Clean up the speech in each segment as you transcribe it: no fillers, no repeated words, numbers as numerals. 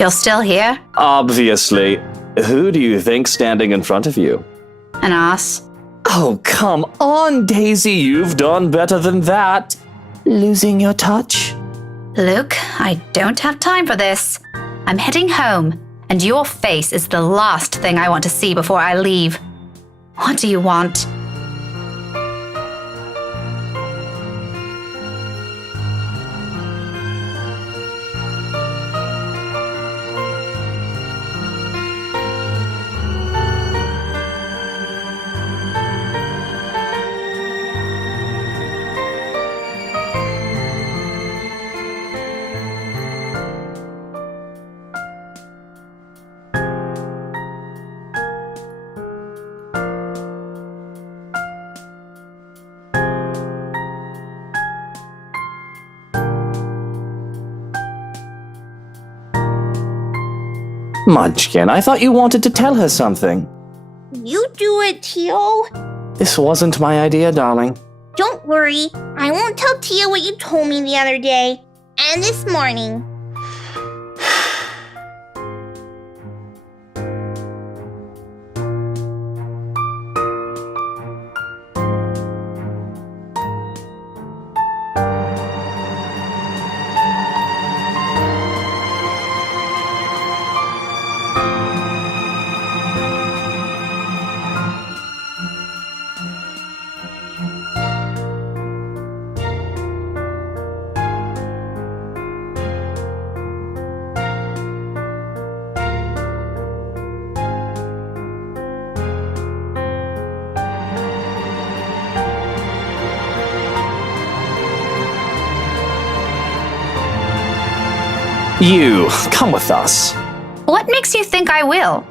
You're still here? Obviously. Who do you think's standing in front of you? An ass. Oh, come on, Daisy. You've done better than that. Losing your touch? Luke, I don't have time for this. I'm heading home, and your face is the last thing I want to see before I leave. What do you want? Munchkin, I thought you wanted to tell her something. You do it, Tio. This wasn't my idea, darling. Don't worry. I won't tell Tia what you told me the other day. And this morning. You, come with us. What makes you think I will?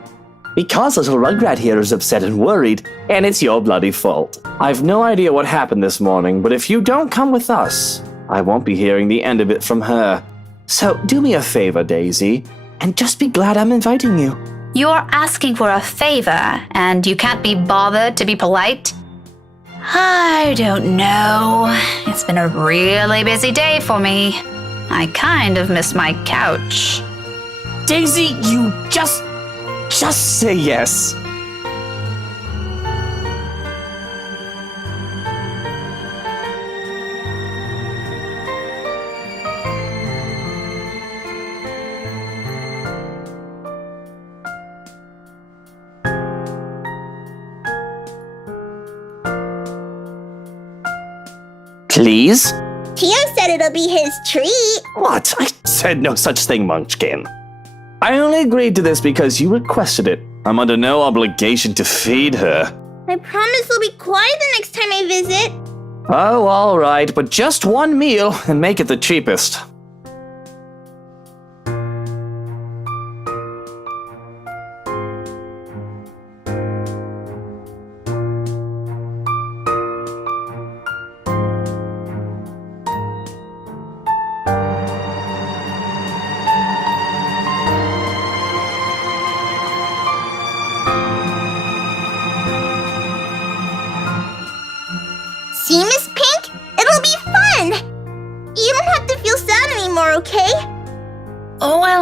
Because little Rugrat here is upset and worried, and it's your bloody fault. I've no idea what happened this morning, but if you don't come with us, I won't be hearing the end of it from her. So do me a favor, Daisy, and just be glad I'm inviting you. You're asking for a favor, and you can't be bothered to be polite? I don't know. It's been a really busy day for me. I kind of miss my couch. Daisy, you just say yes. Please? Tio said it'll be his treat. What? I said no such thing, Munchkin. I only agreed to this because you requested it. I'm under no obligation to feed her. I promise I'll be quiet the next time I visit. Oh, all right, but just one meal and make it the cheapest. See, Miss Pink? It'll be fun! You don't have to feel sad anymore, okay? Oh, well,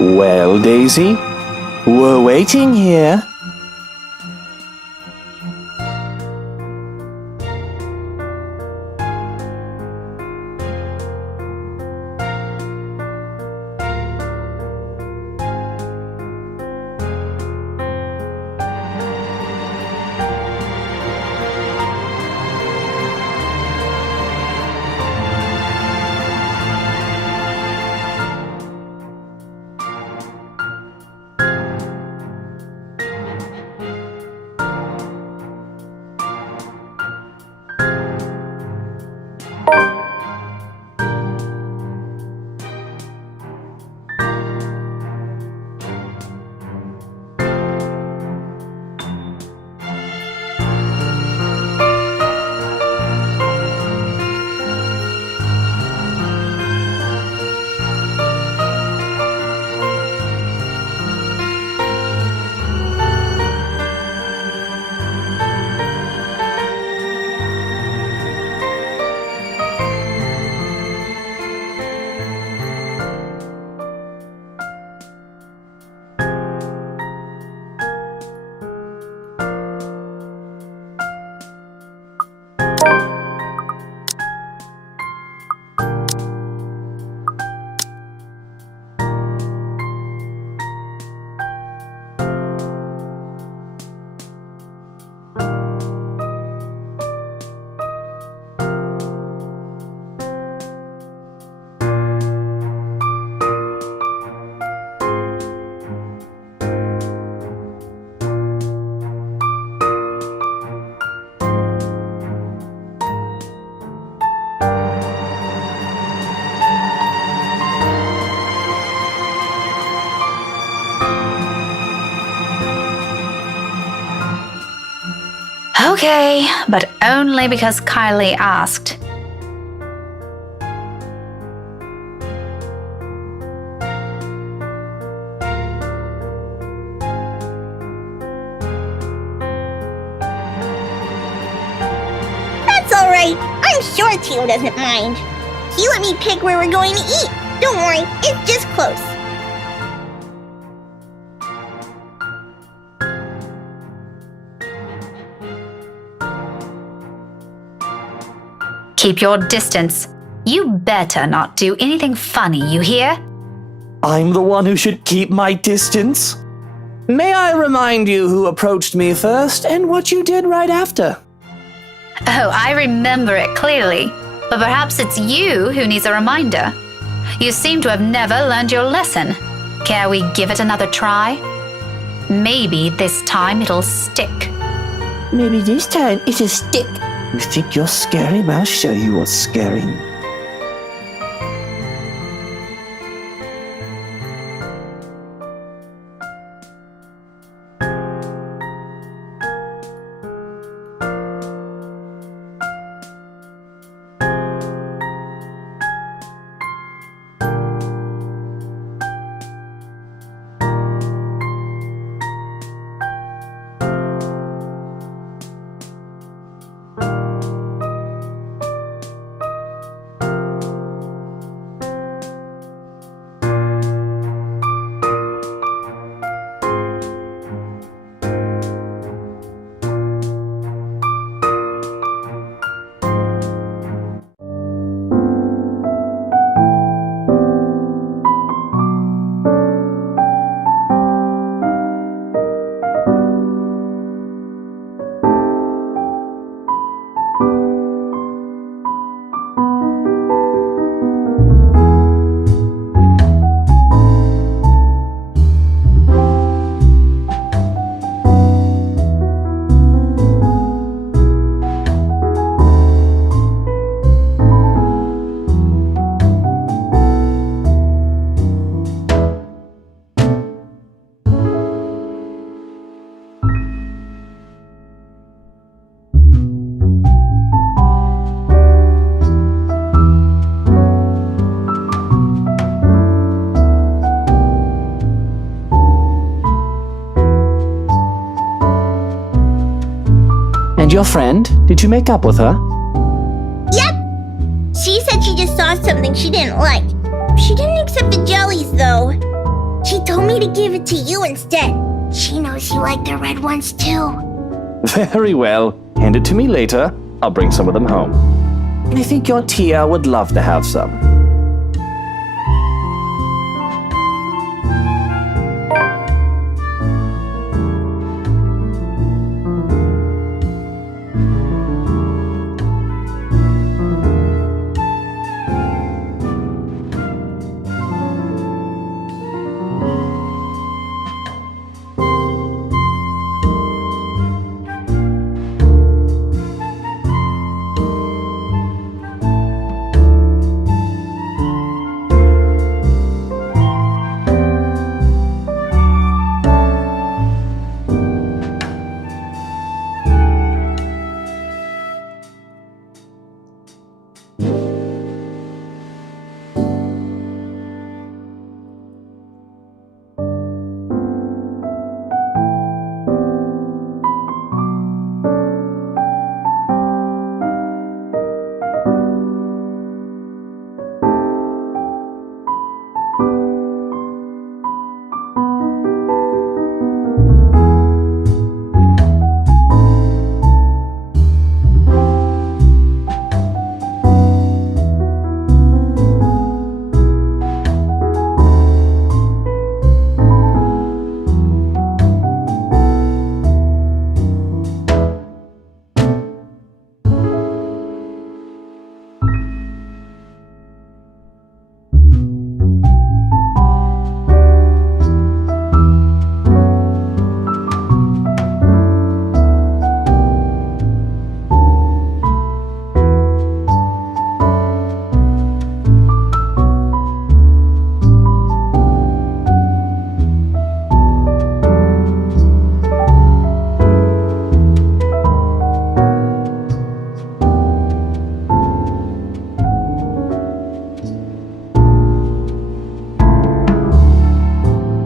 Well, Daisy, we're waiting here. Okay, but only because Kylie asked. That's alright. I'm sure Tio doesn't mind. He let me pick where we're going to eat. Don't worry, it's just close. Keep your distance. You better not do anything funny, you hear? I'm the one who should keep my distance. May I remind you who approached me first and what you did right after? Oh, I remember it clearly. But perhaps it's you who needs a reminder. You seem to have never learned your lesson. Care we give it another try? Maybe this time it'll stick. Maybe this time it'll stick. You think you're scary? I'll show you what's scary. And your friend? Did you make up with her? Yep. She said she just saw something she didn't like. She didn't accept the jellies, though. She She told me to give it to you instead. She knows you like the red ones too. Very well. Hand it to me later. I'll bring some of them home. I think your Tia would love to have some.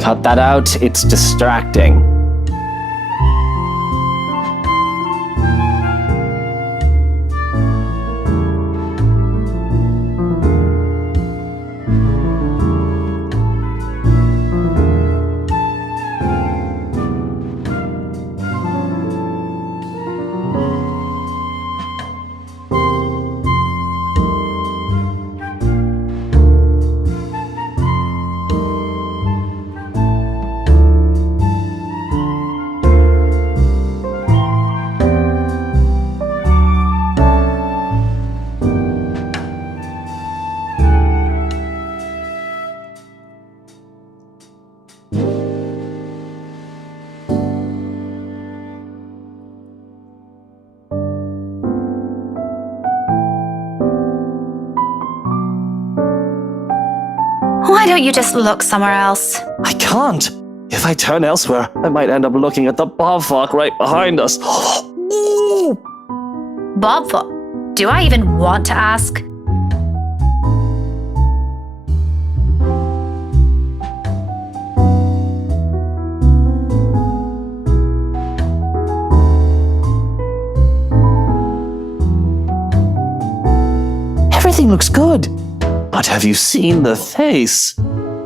Cut that out, it's distracting. Why don't you just look somewhere else? I can't. If I turn elsewhere, I might end up looking at the Bobfuck right behind us. Ooh. Bobfuck? Do I even want to ask? Everything looks good. But have you seen the face?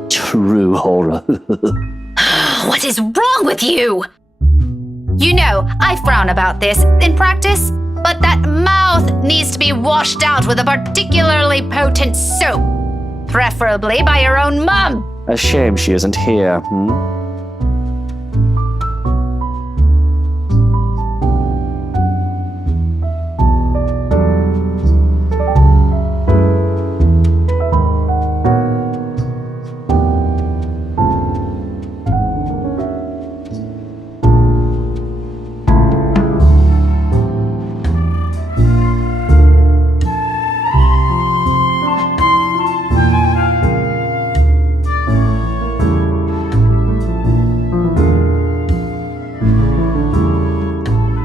True horror. What is wrong with you? You know, I frown about this in practice, but that mouth needs to be washed out with a particularly potent soap. Preferably by your own mum. A shame she isn't here,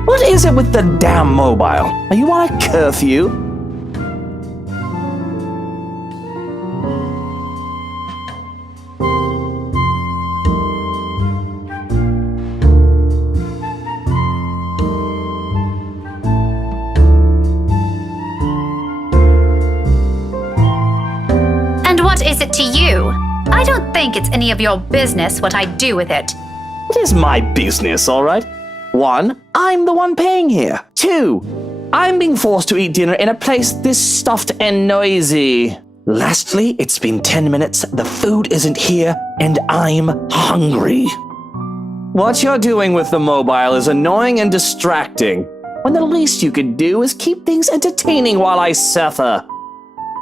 What is it with the damn mobile? Are you on a curfew? And what is it to you? I don't think it's any of your business what I do with it. It is my business, all right? 1, I'm the one paying here. 2, I'm being forced to eat dinner in a place this stuffed and noisy. Lastly, it's been 10 minutes, the food isn't here, and I'm hungry. What you're doing with the mobile is annoying and distracting, when the least you could do is keep things entertaining while I suffer.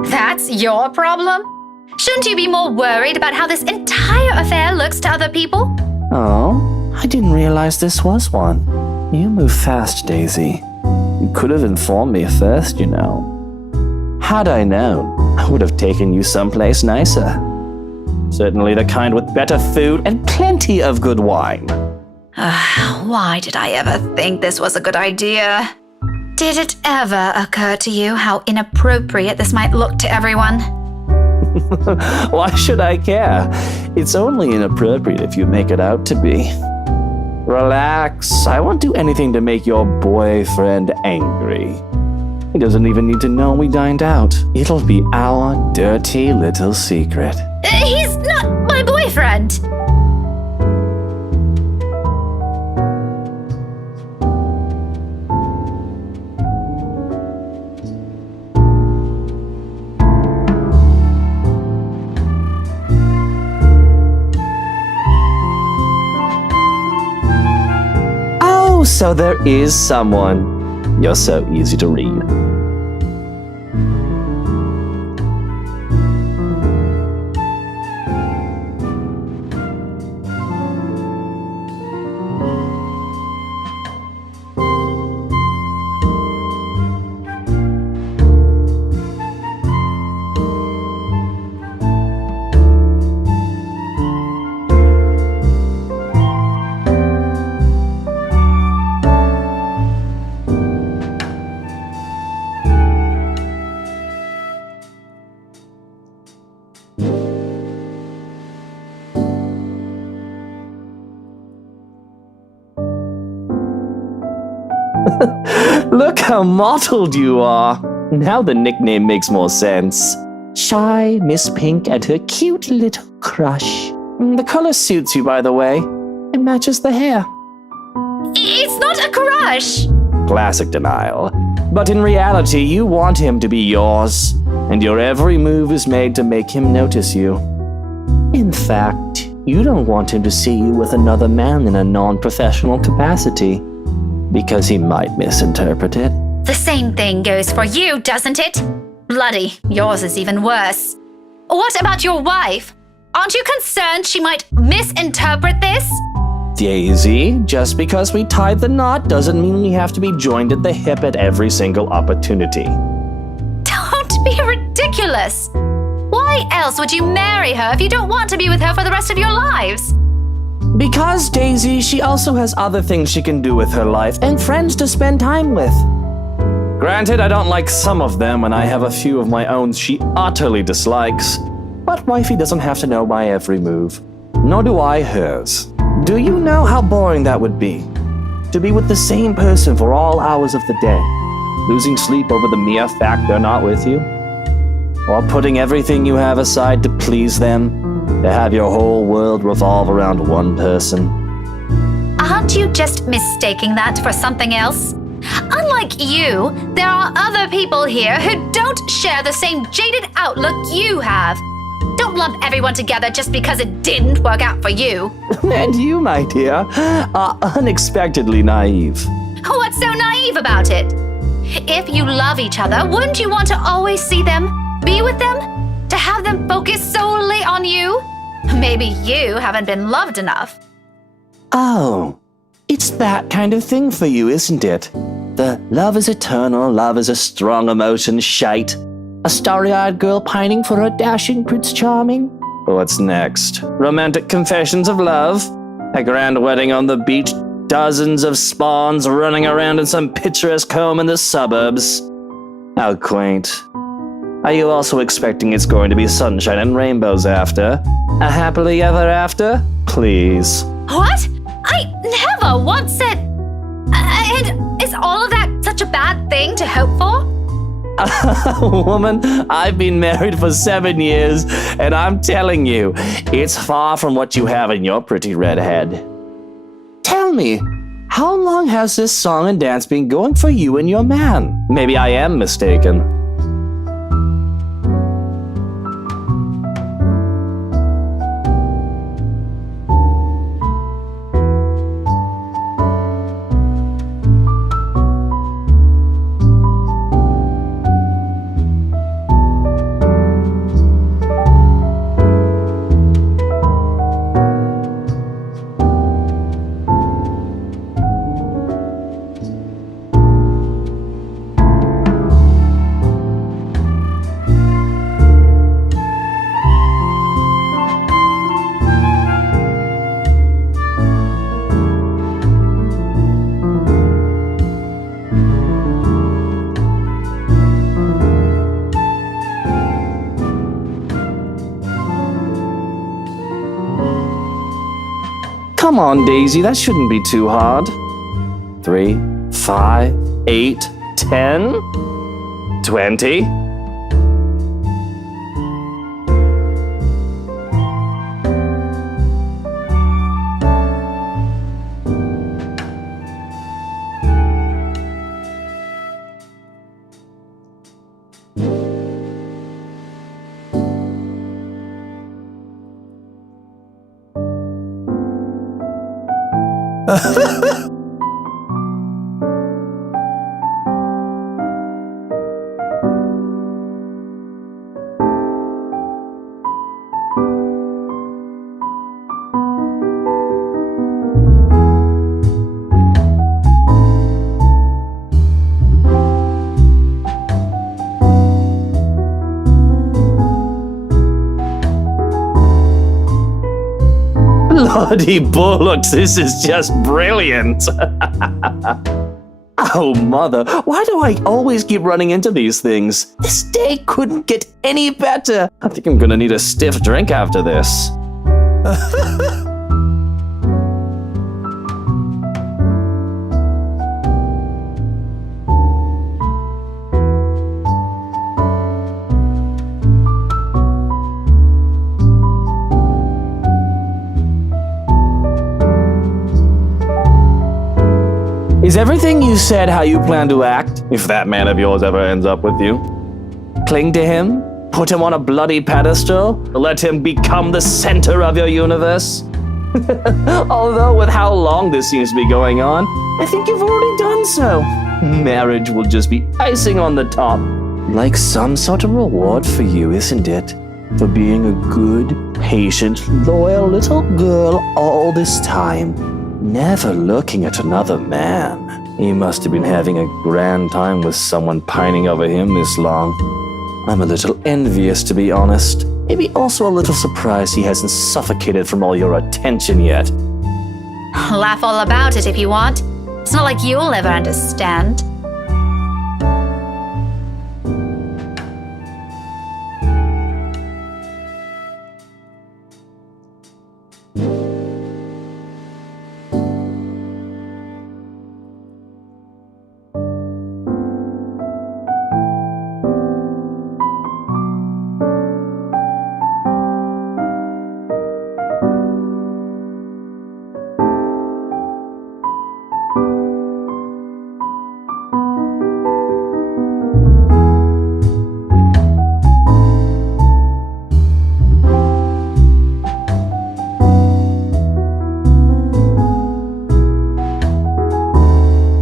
That's your problem? Shouldn't you be more worried about how this entire affair looks to other people? Oh, I didn't realize this was one. You move fast, Daisy. You could have informed me first, you know. Had I known, I would have taken you someplace nicer. Certainly the kind with better food and plenty of good wine. Why did I ever think this was a good idea? Did it ever occur to you how inappropriate this might look to everyone? Why should I care? It's only inappropriate if you make it out to be. Relax, I won't do anything to make your boyfriend angry. He doesn't even need to know we dined out. It'll be our dirty little secret. He's not my boyfriend! Oh, so there is someone. You're so easy to read. Look how mottled you are. Now the nickname makes more sense. Shy Miss Pink and her cute little crush. The color suits you, by the way. It matches the hair. It's not a crush! Classic denial. But in reality, you want him to be yours, and your every move is made to make him notice you. In fact, you don't want him to see you with another man in a non-professional capacity, because he might misinterpret it. The same thing goes for you, doesn't it? Bloody, yours is even worse. What about your wife? Aren't you concerned she might misinterpret this? Daisy, just because we tied the knot doesn't mean we have to be joined at the hip at every single opportunity. Don't be ridiculous. Why else would you marry her if you don't want to be with her for the rest of your lives? Because, Daisy, she also has other things she can do with her life and friends to spend time with. Granted, I don't like some of them, and I have a few of my own she utterly dislikes. But wifey doesn't have to know my every move. Nor do I hers. Do you know how boring that would be? To be with the same person for all hours of the day, losing sleep over the mere fact they're not with you? Or putting everything you have aside to please them, to have your whole world revolve around one person? Aren't you just mistaking that for something else? Unlike you, there are other people here who don't share the same jaded outlook you have. Don't lump everyone together just because it didn't work out for you. And you, my dear, are unexpectedly naive. What's so naive about it? If you love each other, wouldn't you want to always see them, be with them, to have them focus solely on you? Maybe you haven't been loved enough. Oh, it's that kind of thing for you, isn't it? The love is eternal, love is a strong emotion shite. A starry-eyed girl pining for her dashing Prince Charming? What's next? Romantic confessions of love? A grand wedding on the beach? Dozens of spawns running around in some picturesque home in the suburbs? How quaint. Are you also expecting it's going to be sunshine and rainbows after? A happily ever after? Please. What? I never once said... And is all of that such a bad thing to hope for? Woman, I've been married for 7 years, and I'm telling you, it's far from what you have in your pretty red head. Tell me, how long has this song and dance been going for you and your man? Maybe I am mistaken. Come on, Daisy, that shouldn't be too hard. 3, 5, 8, 10, 20. Lordy bullocks, this is just brilliant. Oh, mother, why do I always keep running into these things? This day couldn't get any better. I think I'm gonna need a stiff drink after this. Is everything you said how you plan to act, if that man of yours ever ends up with you? Cling to him? Put him on a bloody pedestal? Let him become the center of your universe? Although with how long this seems to be going on, I think you've already done so. Marriage will just be icing on the top. Like some sort of reward for you, isn't it? For being a good, patient, loyal little girl all this time. Never looking at another man. He must have been having a grand time with someone pining over him this long. I'm a little envious, to be honest. Maybe also a little surprised he hasn't suffocated from all your attention yet. Laugh all about it if you want. It's not like you'll ever understand.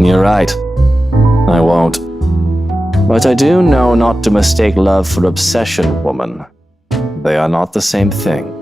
You're right. I won't. But I do know not to mistake love for obsession, woman. They are not the same thing.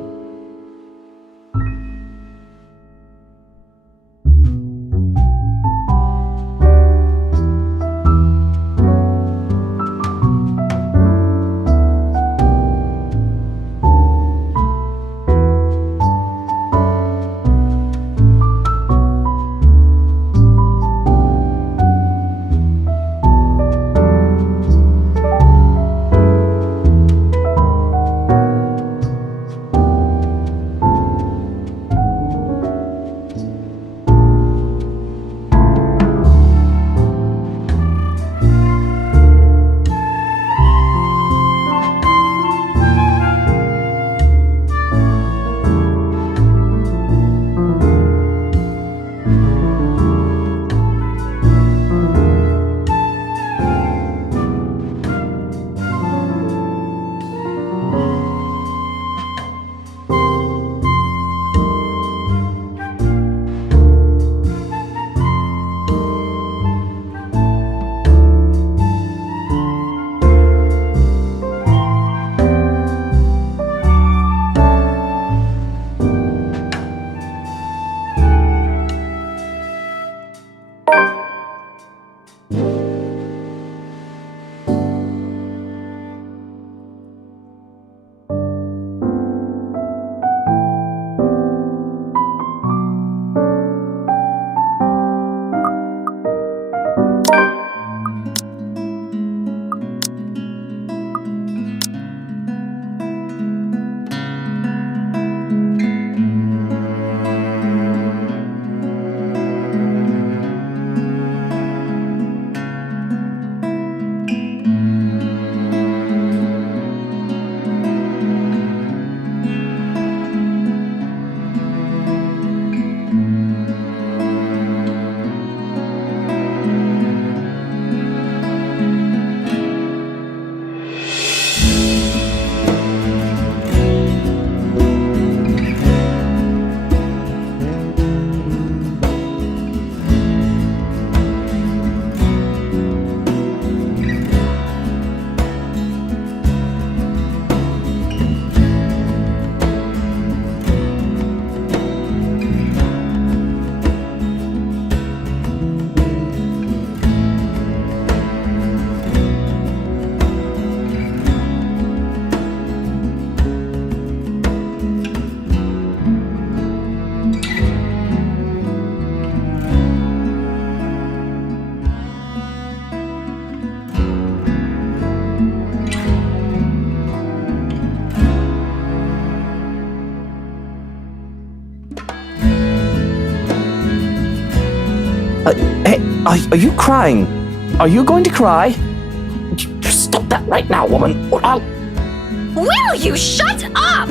Are you crying? Are you going to cry? Stop that right now, woman, or I'll... Will you shut up?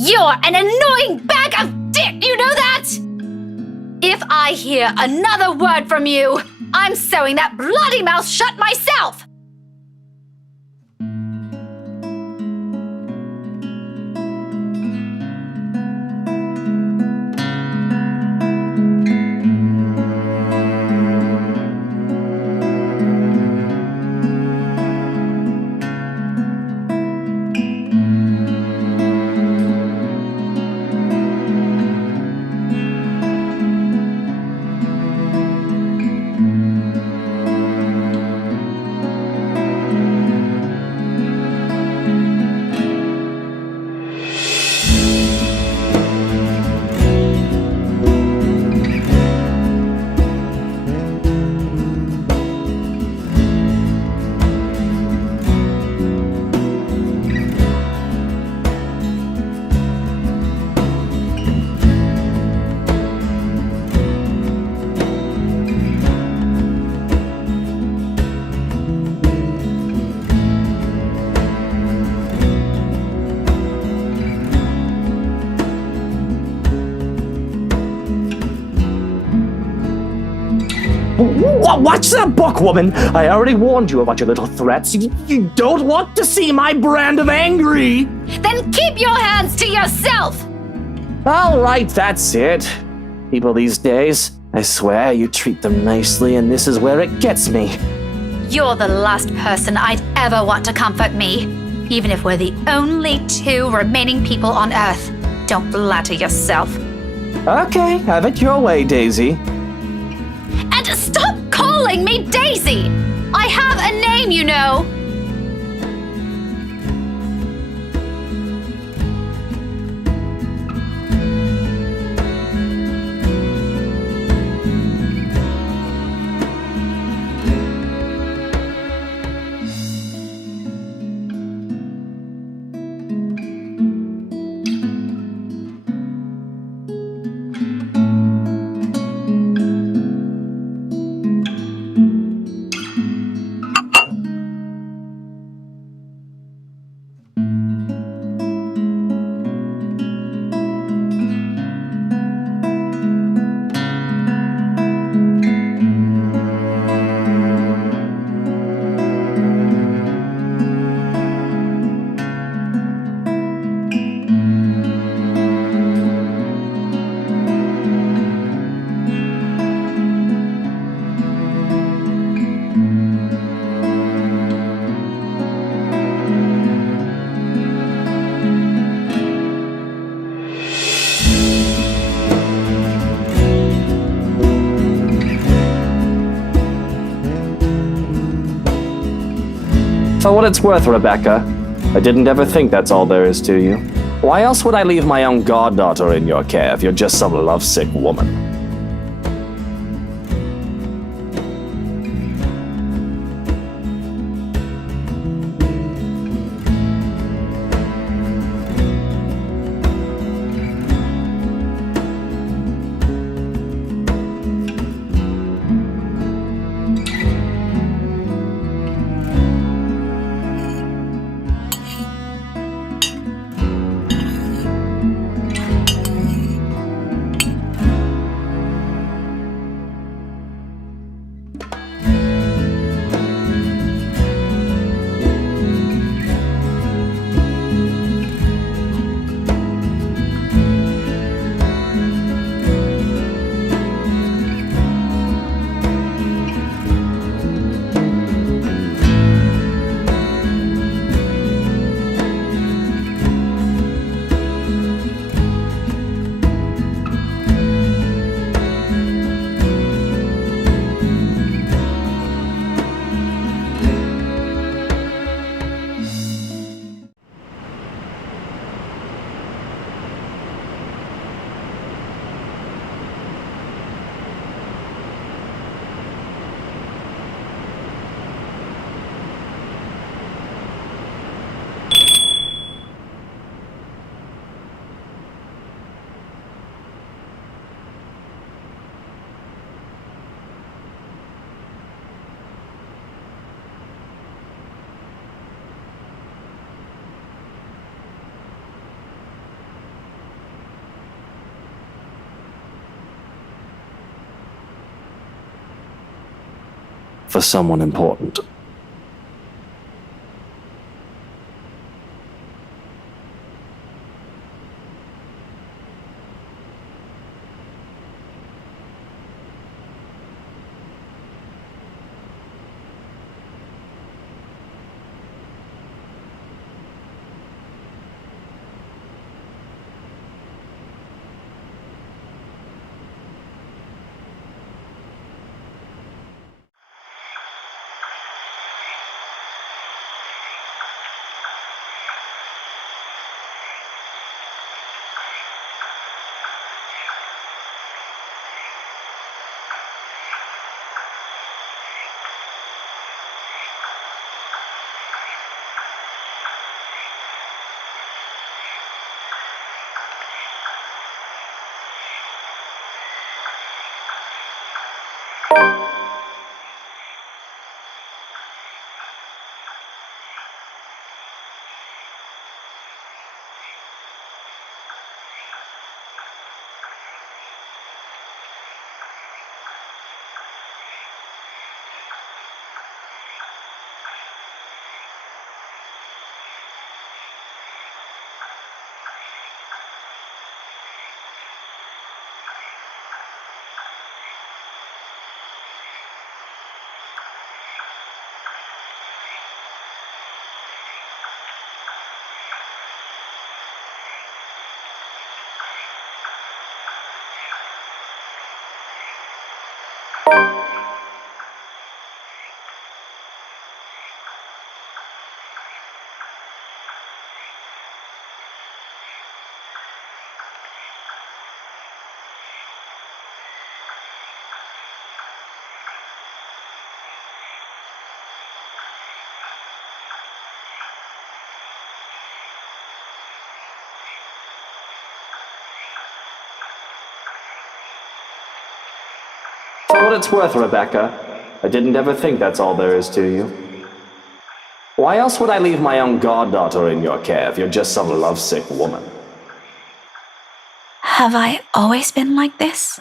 You're an annoying bag of dick, you know that? If I hear another word from you, I'm sewing that bloody mouth shut myself! Watch that book, woman! I already warned you about your little threats. You don't want to see my brand of angry! Then keep your hands to yourself! All right, that's it. People these days, I swear you treat them nicely, and this is where it gets me. You're the last person I'd ever want to comfort me, even if we're the only two remaining people on Earth. Don't flatter yourself. Okay, have it your way, Daisy. And stop calling me Daisy! I have a name, you know! For what it's worth, Rebecca, I didn't ever think that's all there is to you. Why else would I leave my own goddaughter in your care if you're just some lovesick woman? for someone important. For what it's worth, Rebecca, I didn't ever think that's all there is to you. Why else would I leave my own goddaughter in your care if you're just some lovesick woman? Have I always been like this?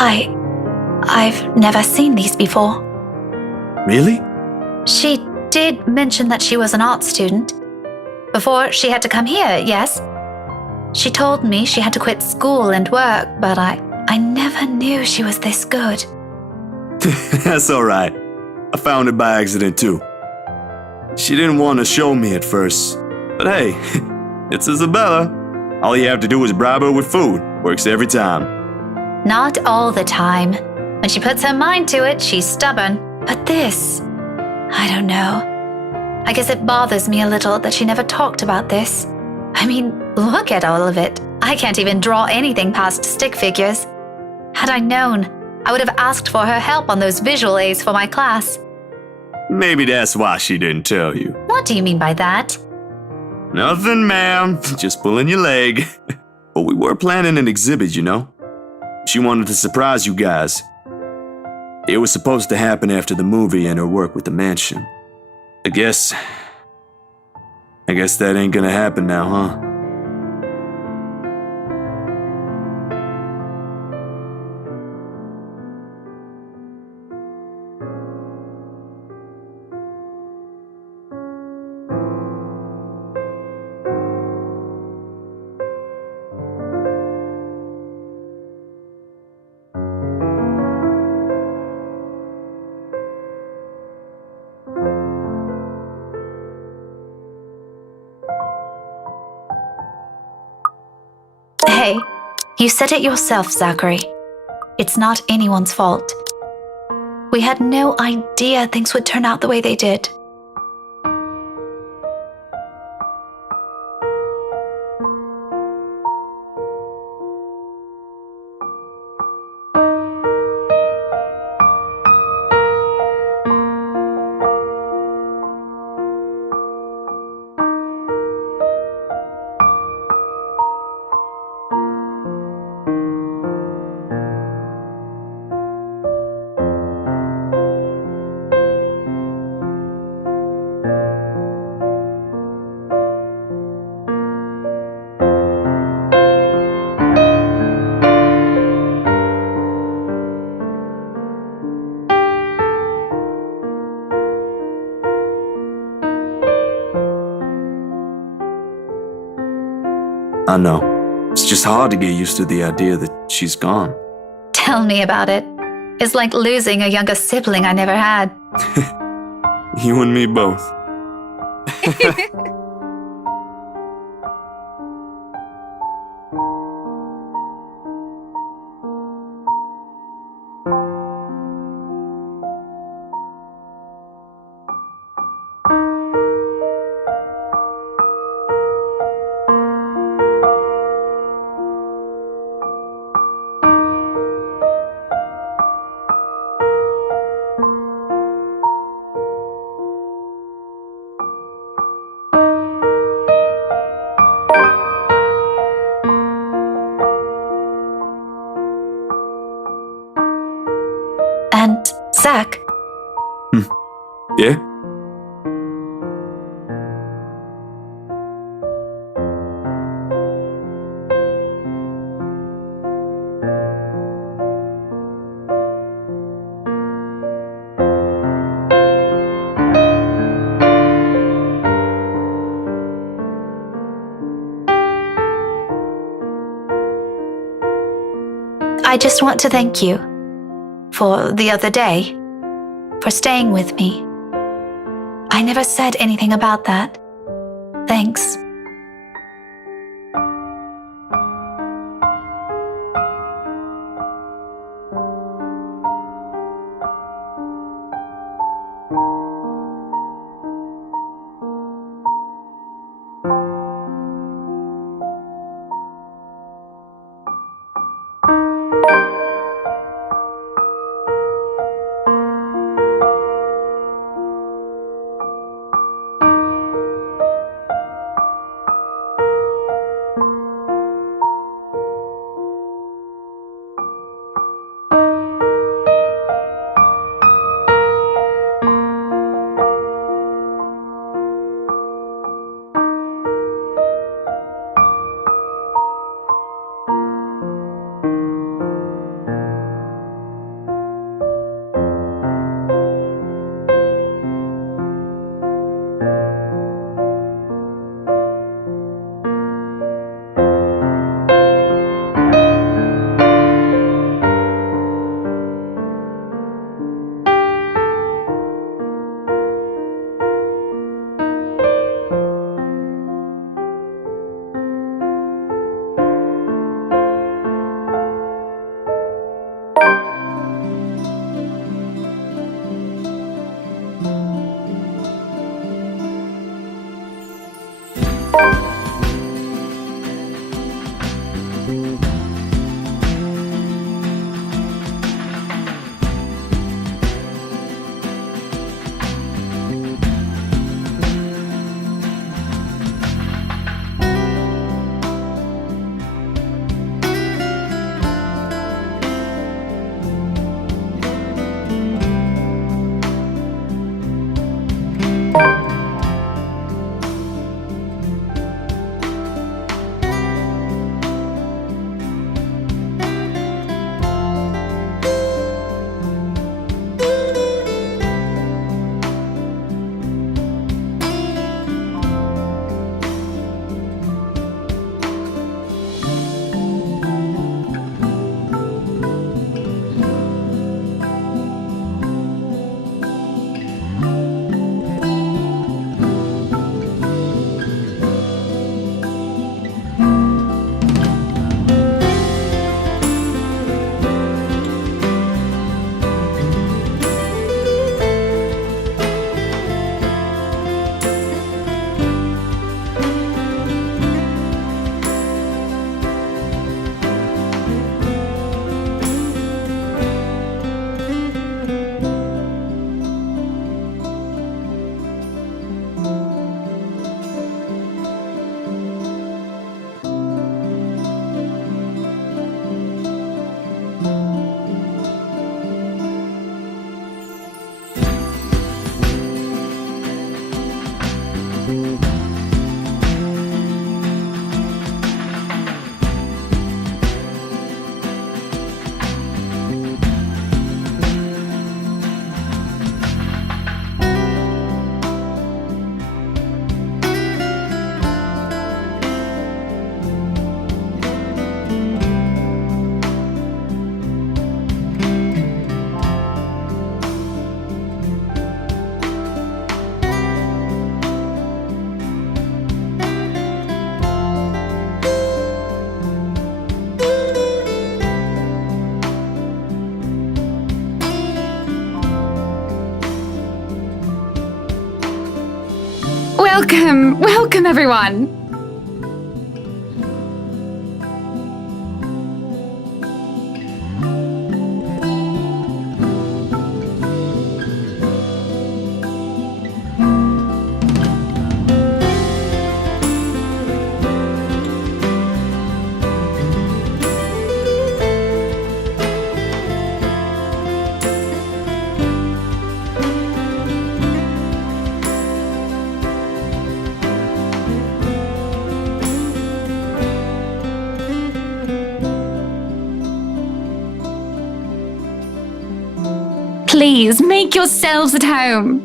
I've never seen these before. Really? She did mention that she was an art student. Before she had to come here, yes. She told me she had to quit school and work, but I never knew she was this good. That's alright. I found it by accident too. She didn't want to show me at first. But hey, it's Isabella. All you have to do is bribe her with food. Works every time. Not all the time. When she puts her mind to it, she's stubborn. But this, I don't know. I guess it bothers me a little that she never talked about this. I mean, look at all of it. I can't even draw anything past stick figures. Had I known, I would have asked for her help on those visual aids for my class. Maybe that's why she didn't tell you. What do you mean by that? Nothing, ma'am. Just pulling your leg. But we were planning an exhibit, you know? She wanted to surprise you guys. It was supposed to happen after the movie and her work with the mansion. I guess that ain't gonna happen now, huh? Hey, you said it yourself, Zachary. It's not anyone's fault. We had no idea things would turn out the way they did. I know. It's just hard to get used to the idea that she's gone. Tell me about it. It's like losing a younger sibling I never had. You and me both. And Zach, Yeah? I just want to thank you for the other day, for staying with me. I never said anything about that. Thanks. Welcome, welcome everyone. Please make yourselves at home.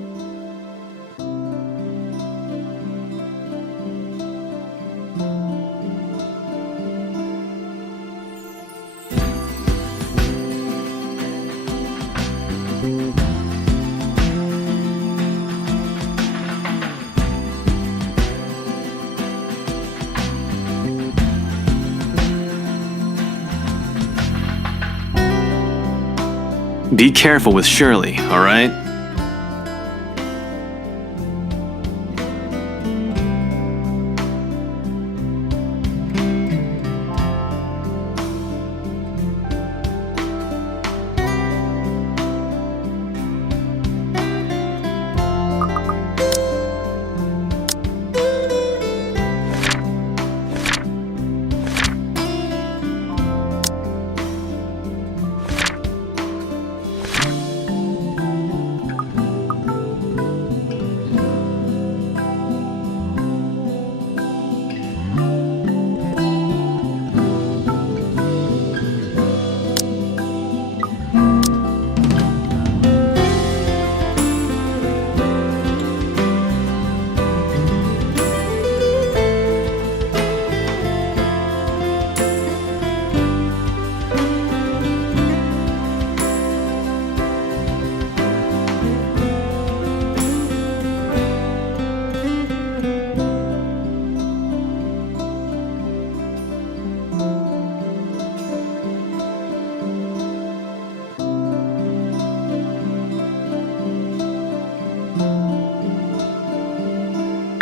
Be careful with Shirley, all right?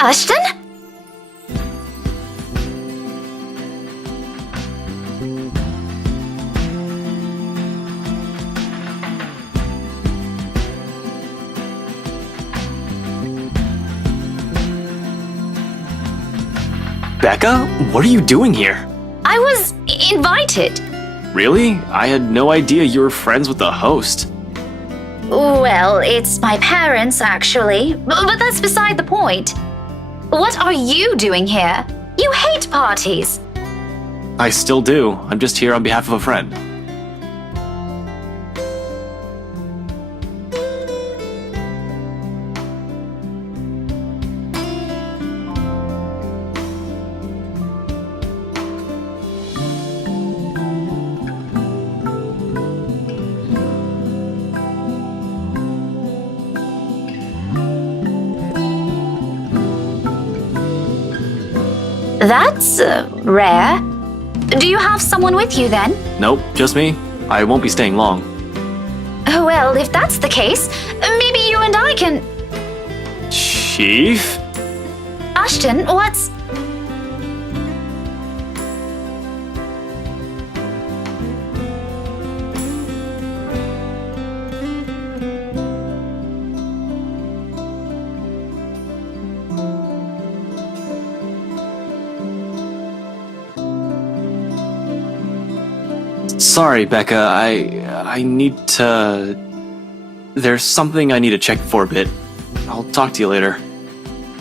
Ashton? Becca, what are you doing here? I was invited. Really? I had no idea you were friends with the host. Well, it's my parents, actually. But that's beside the point. What are you doing here? You hate parties. I still do. I'm just here on behalf of a friend. That's rare. Do you have someone with you then? Nope, just me. I won't be staying long. Oh, well, if that's the case, maybe you and I can... Chief? Ashton, what's... Sorry, Becca. I need to... There's something I need to check for a bit. I'll talk to you later.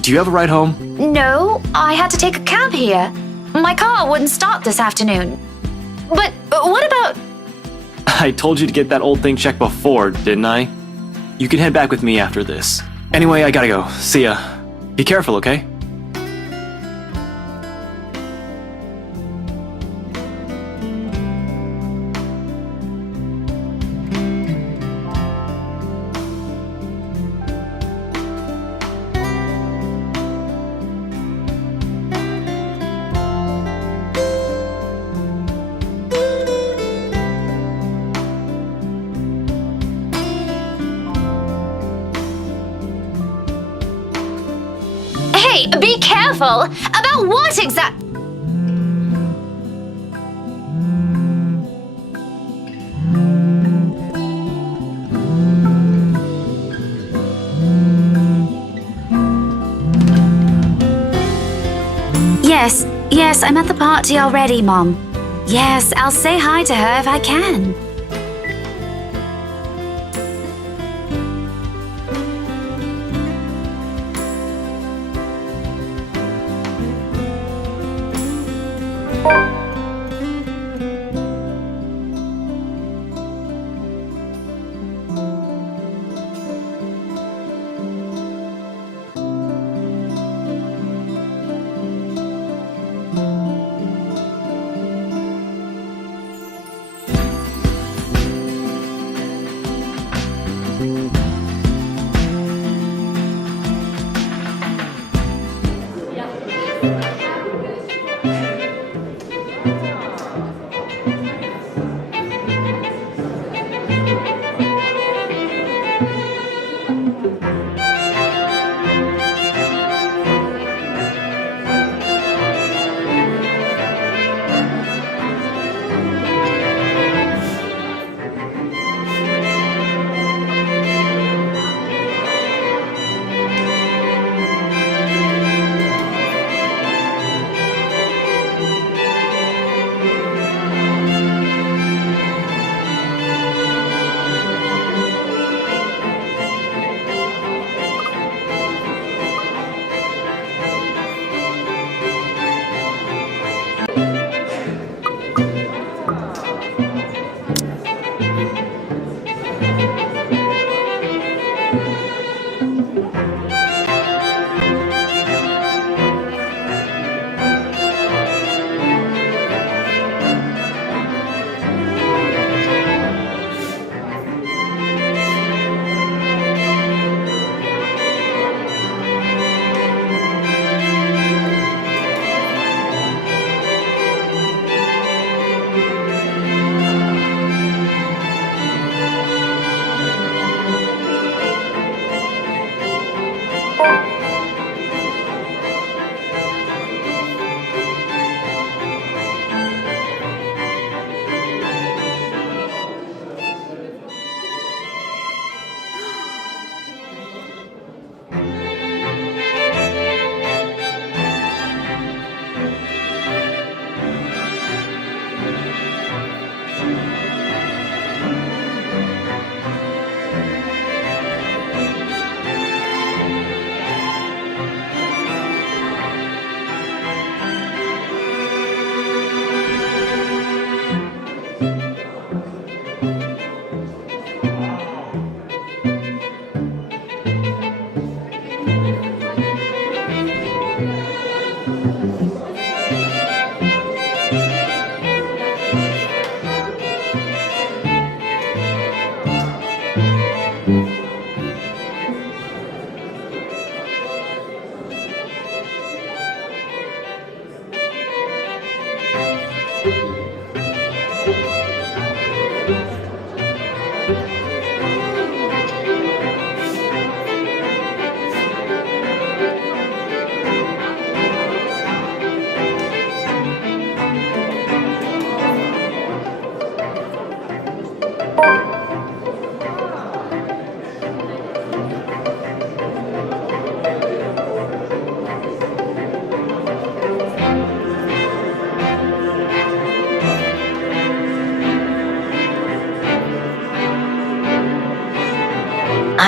Do you have a ride home? No, I had to take a cab here. My car wouldn't start this afternoon. But what about... I told you to get that old thing checked before, didn't I? You can head back with me after this. Anyway, I gotta go. See ya. Be careful, okay? Hey, careful! About what exact? Yes, I'm at the party already, Mom. Yes, I'll say hi to her if I can.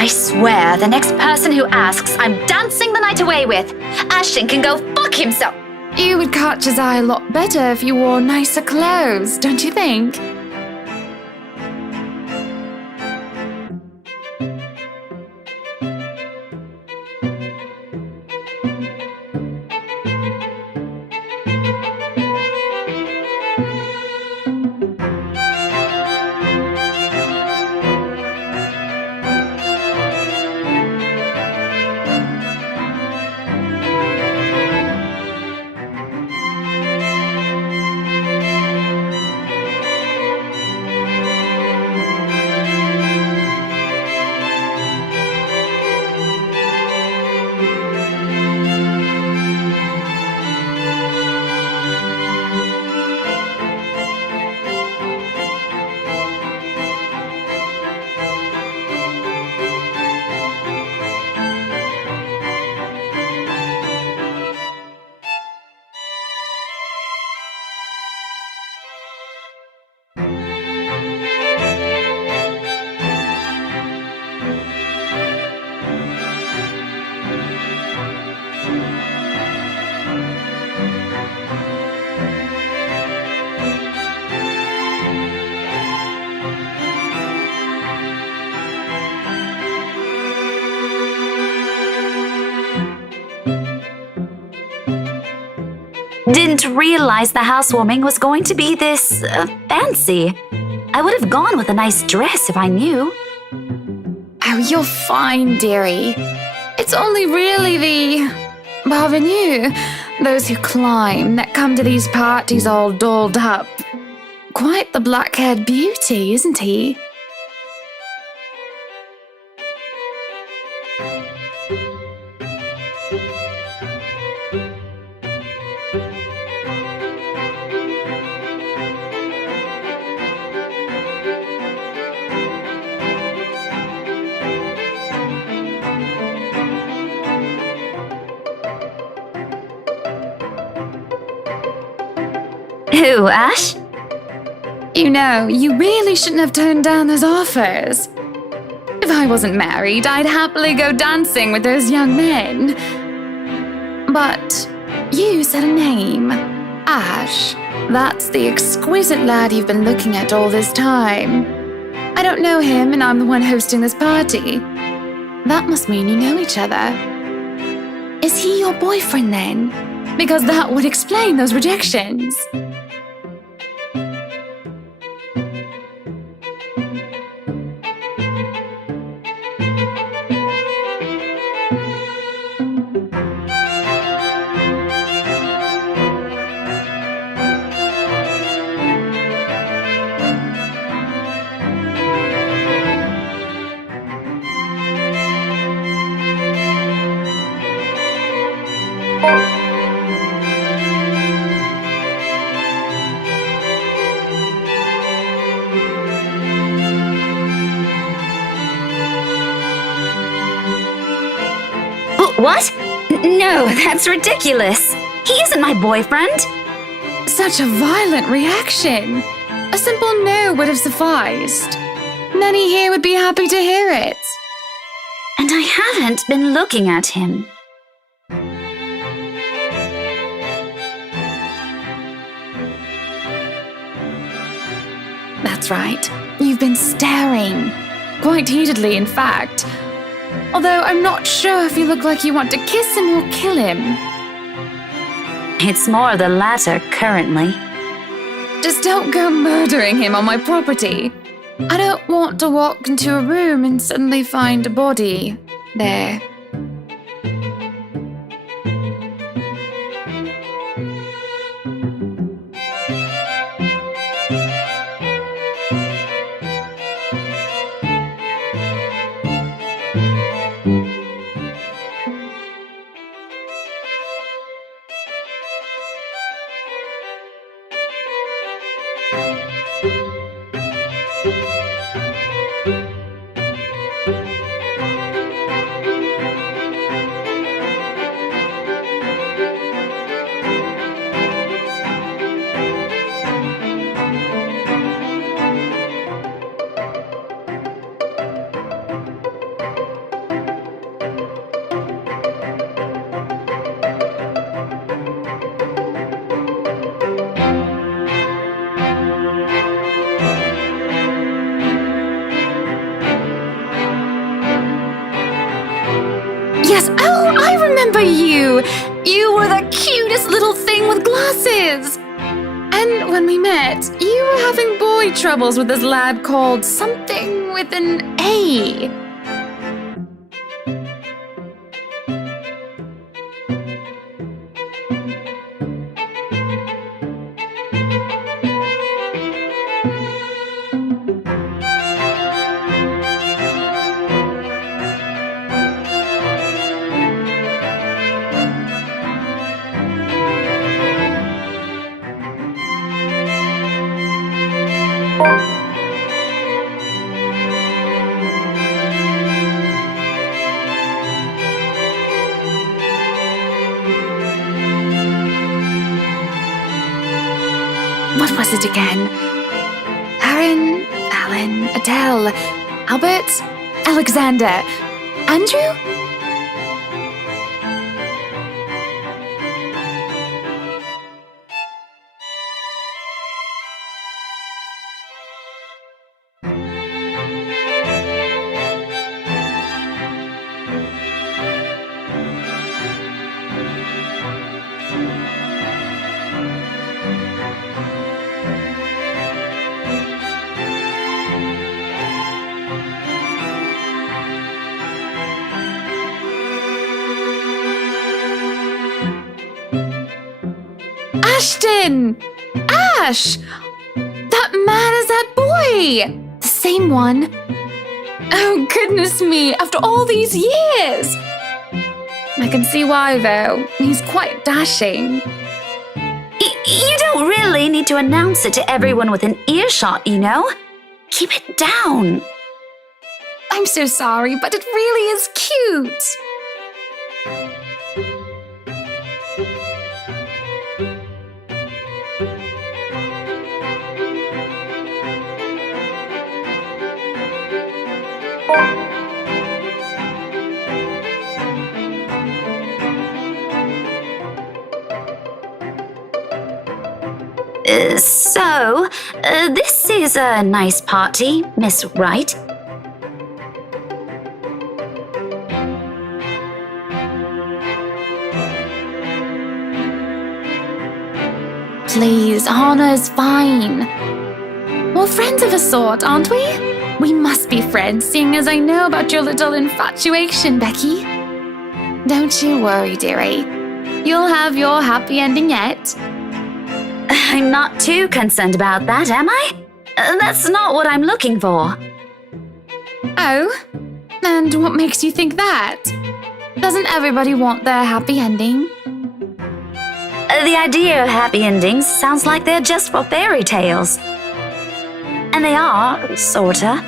I swear, the next person who asks, I'm dancing the night away with. Ashton can go fuck himself. You would catch his eye a lot better if you wore nicer clothes, don't you think? didn't realize the housewarming was going to be this fancy. I would have gone with a nice dress if I knew. Oh, you're fine, dearie. It's only really the parvenu, those who climb, that come to these parties all dolled up. Quite the black-haired beauty, isn't he? Who, Ash? You know, you really shouldn't have turned down those offers. If I wasn't married, I'd happily go dancing with those young men. But you said a name. Ash. That's the exquisite lad you've been looking at all this time. I don't know him, and I'm the one hosting this party. That must mean you know each other. Is he your boyfriend then? Because that would explain those rejections. What? No, that's ridiculous. He isn't my boyfriend. Such a violent reaction. A simple no would have sufficed. Many here would be happy to hear it. And I haven't been looking at him. That's right. You've been staring. Quite heatedly, in fact. Although I'm not sure if you look like you want to kiss him or kill him. It's more the latter currently. Just don't go murdering him on my property. I don't want to walk into a room and suddenly find a body there. Yes, oh, I remember you! You were the cutest little thing with glasses! And when we met, you were having boy troubles with this lad called something with an A. What was it again? Aaron, Alan, Adele, Albert, Alexander, Andrew? Ashton! Ash! That man is that boy! The same one. Oh, goodness me, after all these years! I can see why, though. He's quite dashing. You don't really need to announce it to everyone within earshot, you know? Keep it down. I'm so sorry, but it really is cute. This is a nice party, Miss Wright. Please, Hannah is fine. We're friends of a sort, aren't we? We must be friends, seeing as I know about your little infatuation, Becky. Don't you worry, dearie. You'll have your happy ending yet. I'm not too concerned about that, am I? That's not what I'm looking for. Oh? And what makes you think that? Doesn't everybody want their happy ending? The idea of happy endings sounds like they're just for fairy tales. And they are, sorta.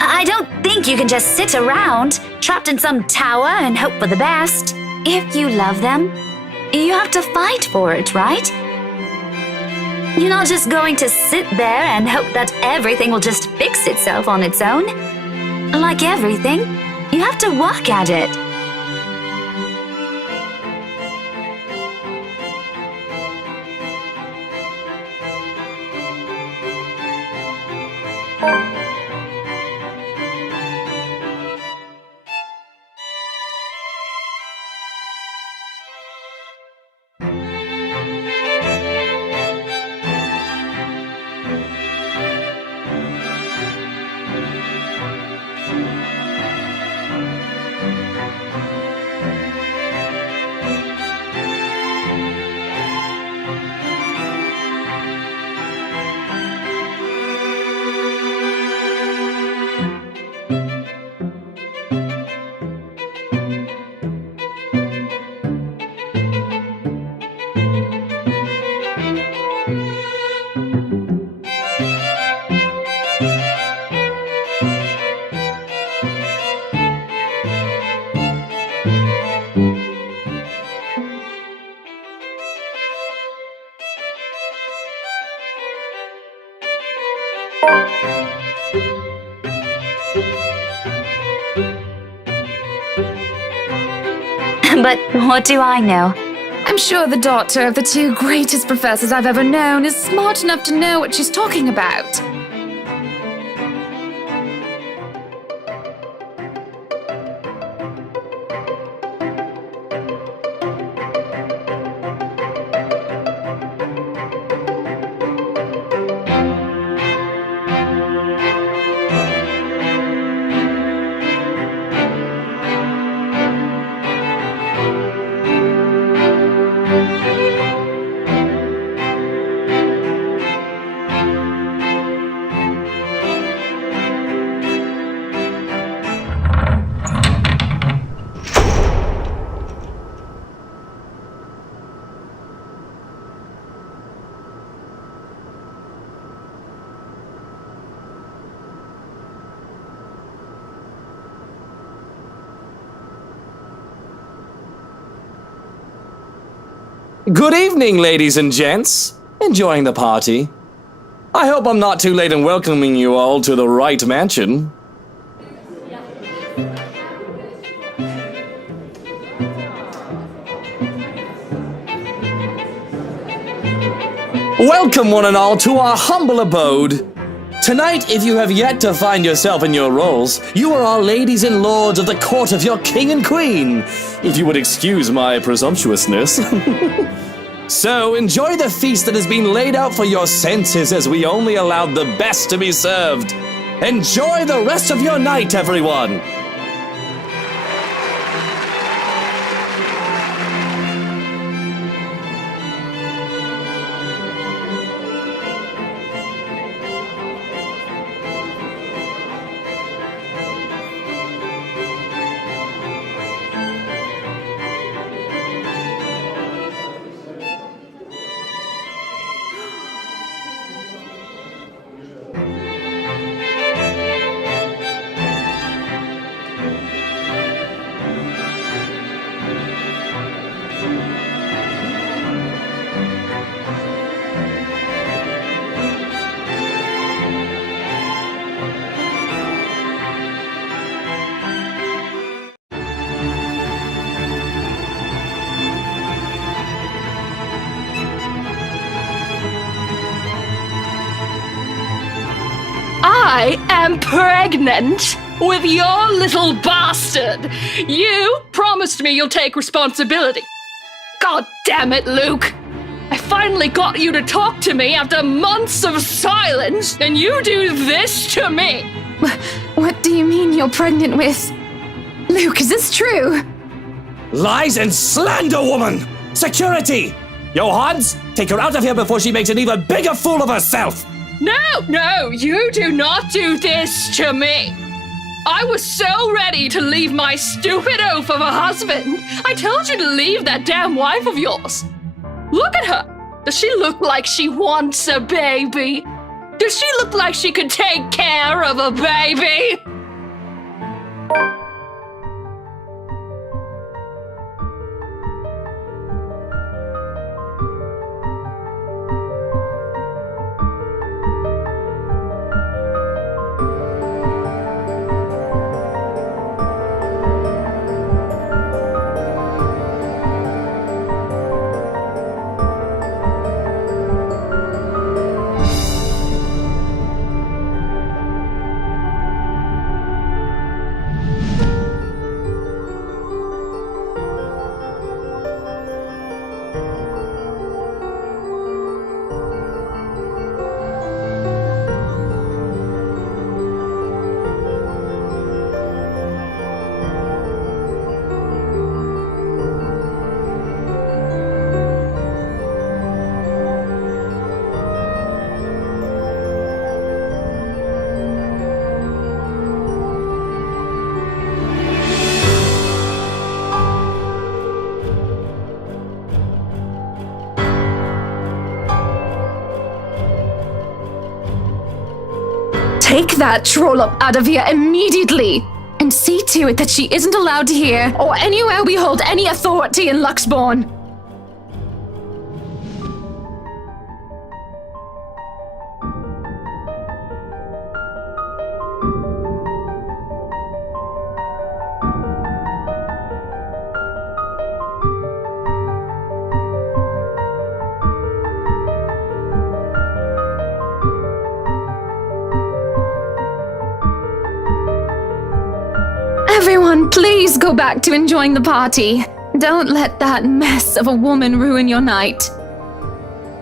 I don't think you can just sit around, trapped in some tower and hope for the best. If you love them, you have to fight for it, right? You're not just going to sit there and hope that everything will just fix itself on its own. Like everything, you have to work at it. But what do I know? I'm sure the daughter of the two greatest professors I've ever known is smart enough to know what she's talking about. Good evening, ladies and gents. Enjoying the party? I hope I'm not too late in welcoming you all to the Wright Mansion. Welcome one and all to our humble abode. Tonight, if you have yet to find yourself in your roles, you are our ladies and lords of the court of your king and queen, if you would excuse my presumptuousness. So, enjoy the feast that has been laid out for your senses as we only allowed the best to be served. Enjoy the rest of your night, everyone! I am pregnant with your little bastard. You promised me you'll take responsibility. God damn it, Luke. I finally got you to talk to me after months of silence, and you do this to me. What do you mean you're pregnant with? Luke, is this true? Lies and slander, woman! Security! Hans, take her out of here before she makes an even bigger fool of herself! No, you do not do this to me. I was so ready to leave my stupid oaf of a husband. I told you to leave that damn wife of yours. Look at her. Does she look like she wants a baby? Does she look like she could take care of a baby? Take that trollop out of here immediately! And see to it that she isn't allowed here or anywhere we hold any authority in Luxborn. Everyone, please go back to enjoying the party. Don't let that mess of a woman ruin your night.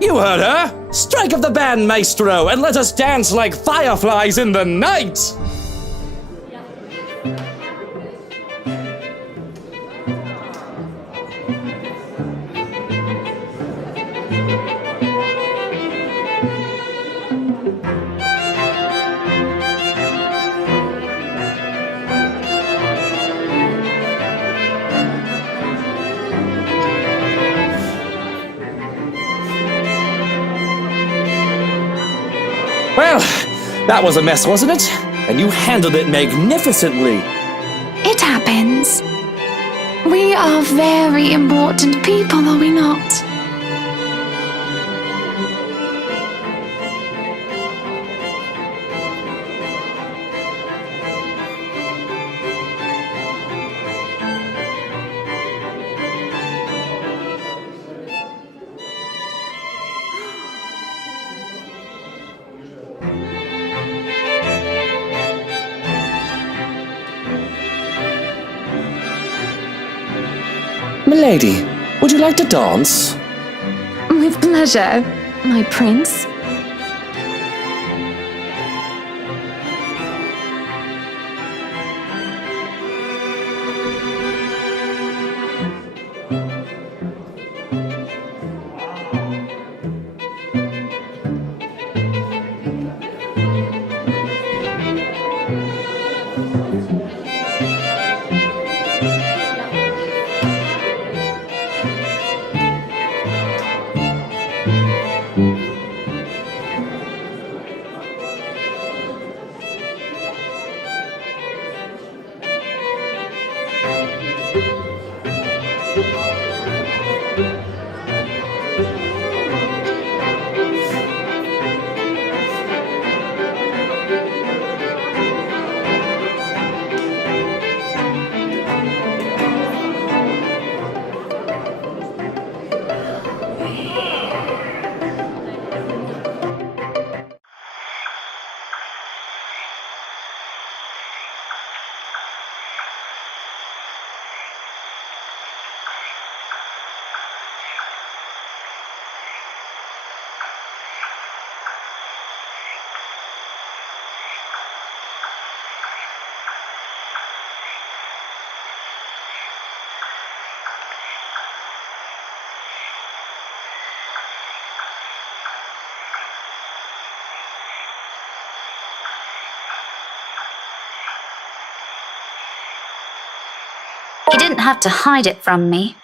You heard her! Strike up the band, maestro, and let us dance like fireflies in the night! Well, that was a mess, wasn't it? And you handled it magnificently. It happens. We are very important people, are we not? Milady, would you like to dance? With pleasure, my prince. didn't have to hide it from me.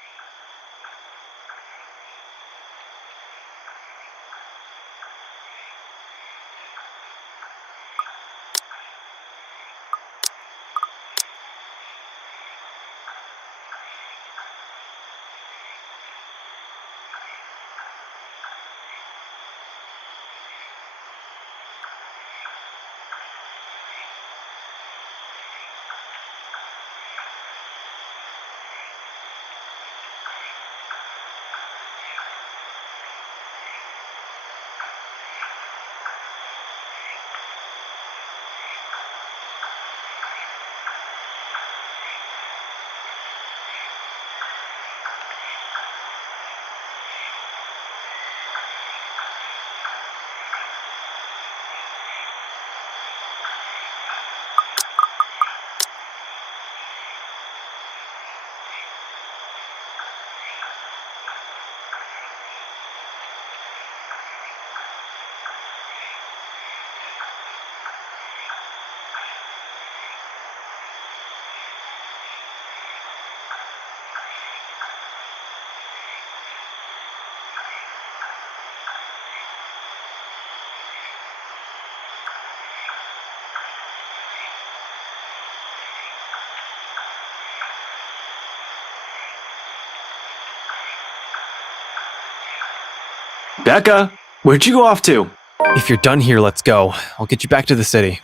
Becca, where'd you go off to? If you're done here, let's go. I'll get you back to the city.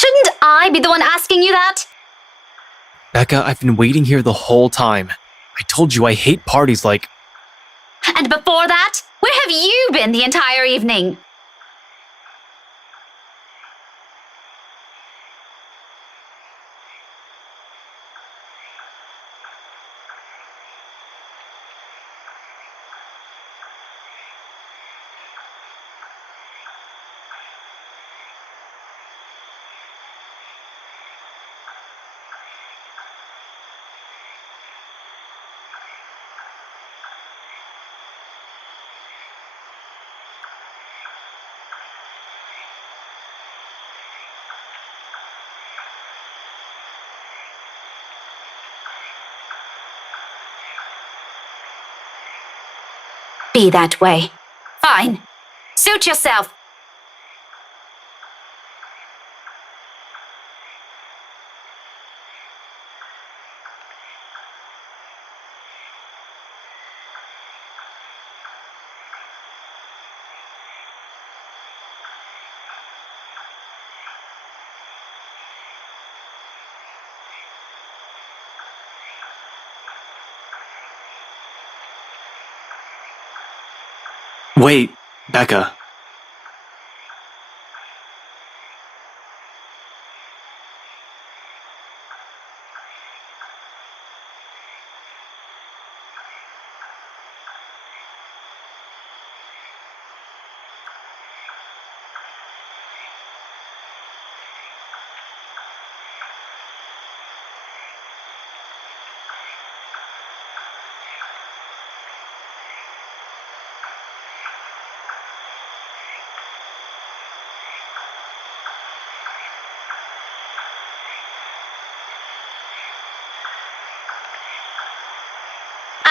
Shouldn't I be the one asking you that? Becca, I've been waiting here the whole time. I told you I hate parties like... And before that, where have you been the entire evening? Be that way. Fine. Suit yourself. Wait, Becca.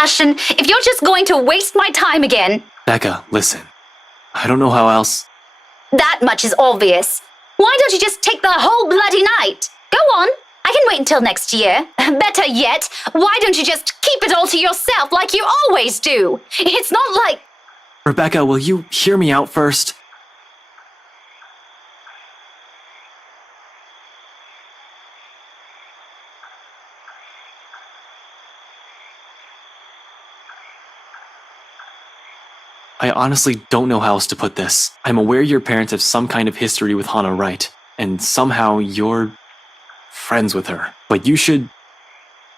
Ashton, if you're just going to waste my time again... Becca, listen. I don't know how else. That much is obvious. Why don't you just take the whole bloody night? Go on. I can wait until next year. Better yet, why don't you just keep it all to yourself like you always do? It's not like... Rebecca, will you hear me out first? I honestly don't know how else to put this. I'm aware your parents have some kind of history with Hannah Wright, and somehow you're friends with her. But you should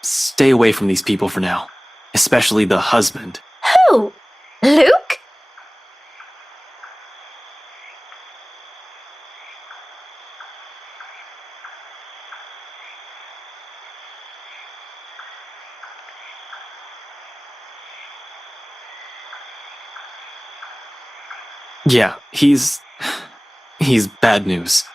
stay away from these people for now, especially the husband. Who? Luke? Yeah, he's bad news.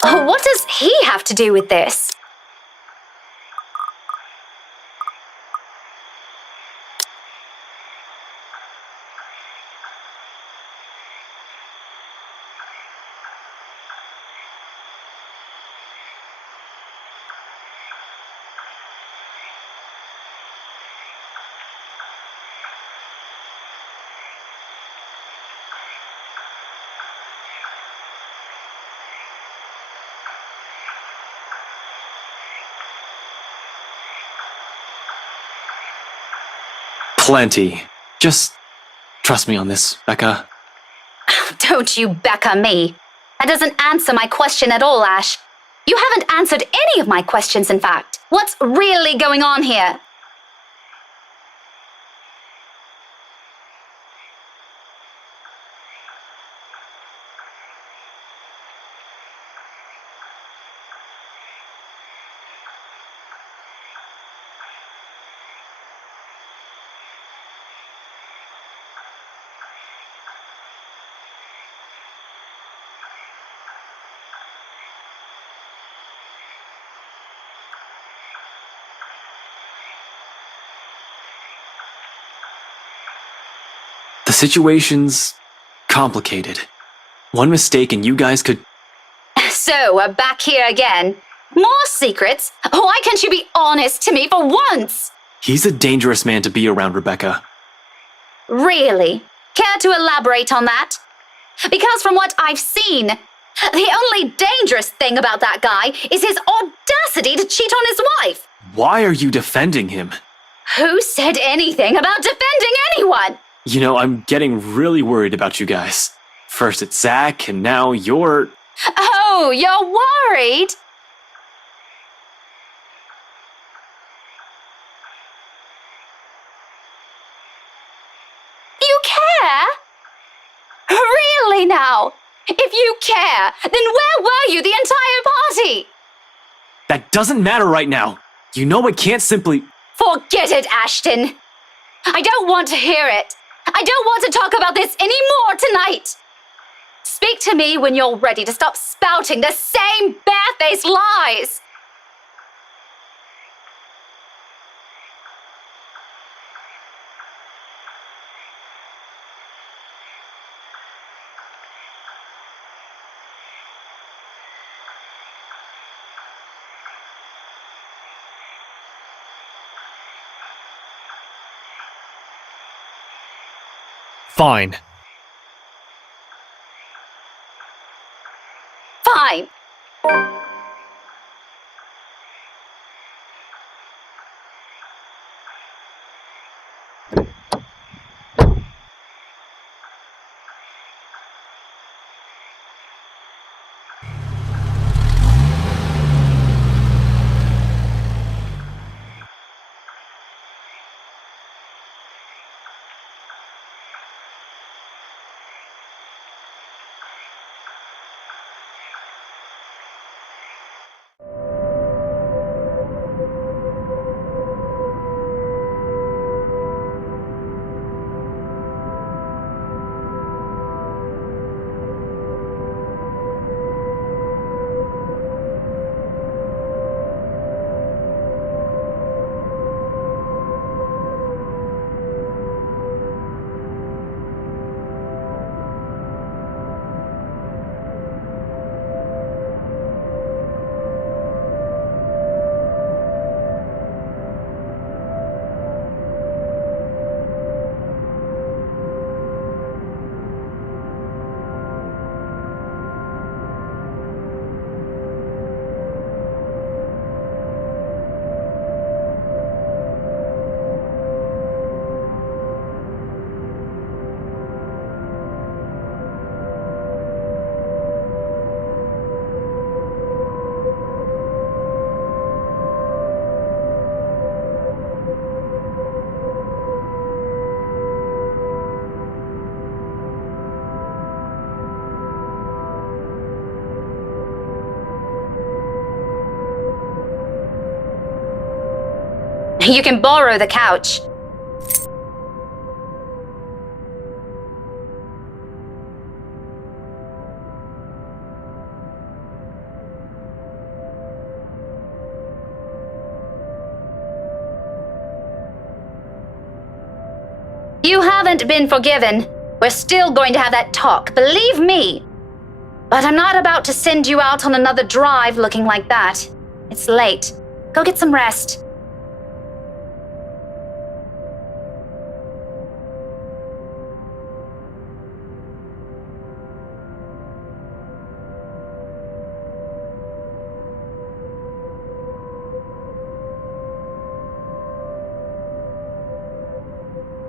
What does he have to do with this? Plenty. Just trust me on this, Becca. Don't you Becca me. That doesn't answer my question at all, Ash. You haven't answered any of my questions, in fact. What's really going on here? The situation's complicated. One mistake and you guys could... So, we're back here again. More secrets? Why can't you be honest to me for once? He's a dangerous man to be around, Rebecca. Really? Care to elaborate on that? Because from what I've seen, the only dangerous thing about that guy is his audacity to cheat on his wife. Why are you defending him? Who said anything about defending anyone? You know, I'm getting really worried about you guys. First it's Zach, and now you're... Oh, you're worried? You care? Really now? If you care, then where were you the entire party? That doesn't matter right now. You know I can't simply... Forget it, Ashton. I don't want to hear it. I don't want to talk about this anymore tonight. Speak to me when you're ready to stop spouting the same barefaced lies. Fine. Fine. You can borrow the couch. You haven't been forgiven. We're still going to have that talk, believe me. But I'm not about to send you out on another drive looking like that. It's late. Go get some rest.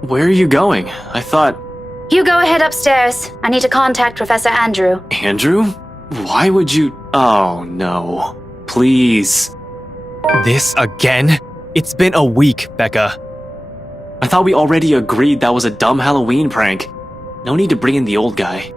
Where are you going? I thought... You go ahead upstairs. I need to contact Professor Andrew. Andrew? Why would you... Oh, no. Please. This again? It's been a week, Becca. I thought we already agreed that was a dumb Halloween prank. No need to bring in the old guy.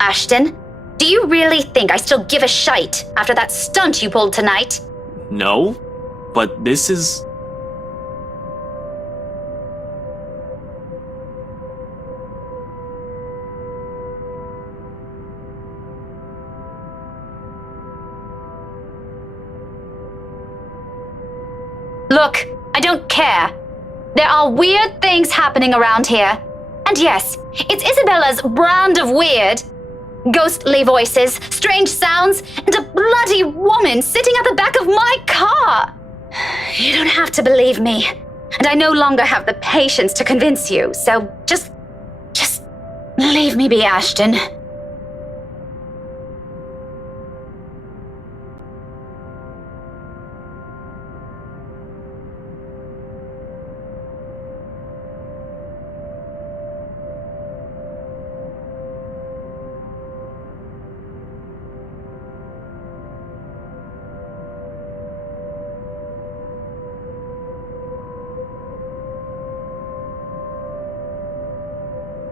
Ashton, do you really think I still give a shite after that stunt you pulled tonight? No, but this is... Look, I don't care. There are weird things happening around here. And yes, it's Isabella's brand of weird. Ghostly voices, strange sounds, and a bloody woman sitting at the back of my car. You don't have to believe me. And I no longer have the patience to convince you, so just leave me be, Ashton.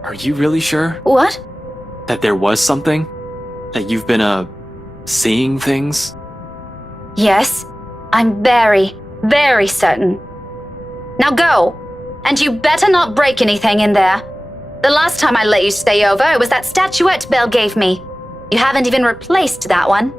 Are you really sure What? that there was something? That you've been, seeing things? Yes, I'm very, very certain. Now go, and you better not break anything in there. The last time I let you stay over, it was that statuette Belle gave me. You haven't even replaced that one.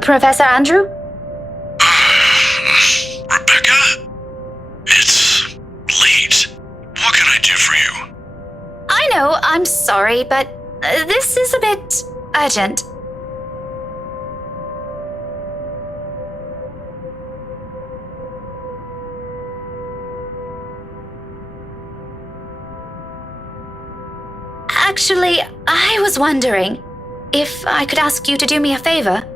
Professor Andrew? Rebecca? It's late. What can I do for you? I know, I'm sorry, but this is a bit urgent. Actually, I was wondering if I could ask you to do me a favor.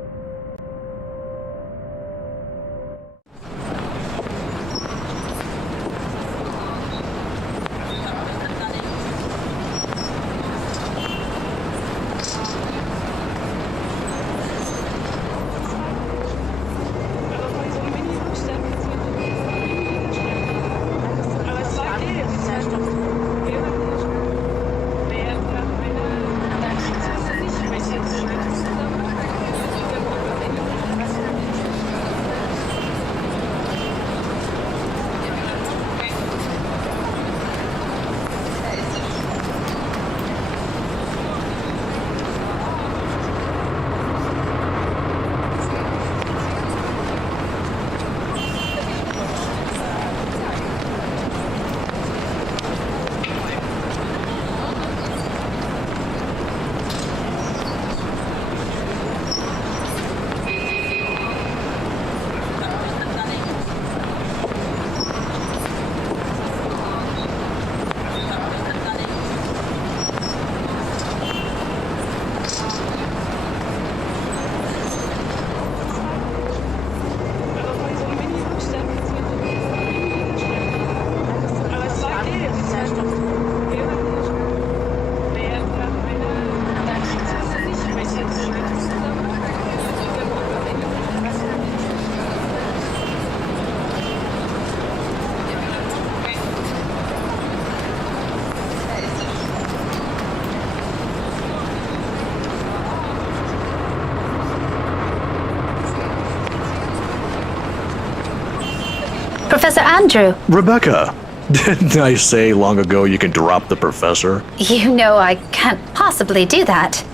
Professor Andrew, Rebecca, didn't I say long ago you can drop the professor? you know I can't possibly do that.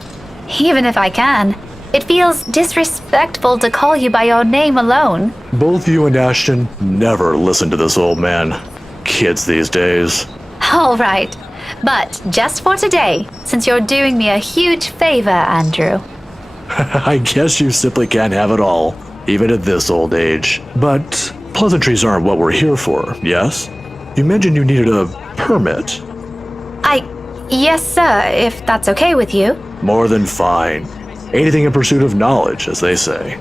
Even if I can, it feels disrespectful to call you by your name alone. Both you and Ashton never listen to this old man. Kids these days. All right, but just for today, since you're doing me a huge favor, Andrew. I guess you simply can't have it all, even at this old age. But pleasantries aren't what we're here for, yes? You mentioned you needed a permit. Yes, sir, if that's okay with you. More than fine. Anything in pursuit of knowledge, as they say.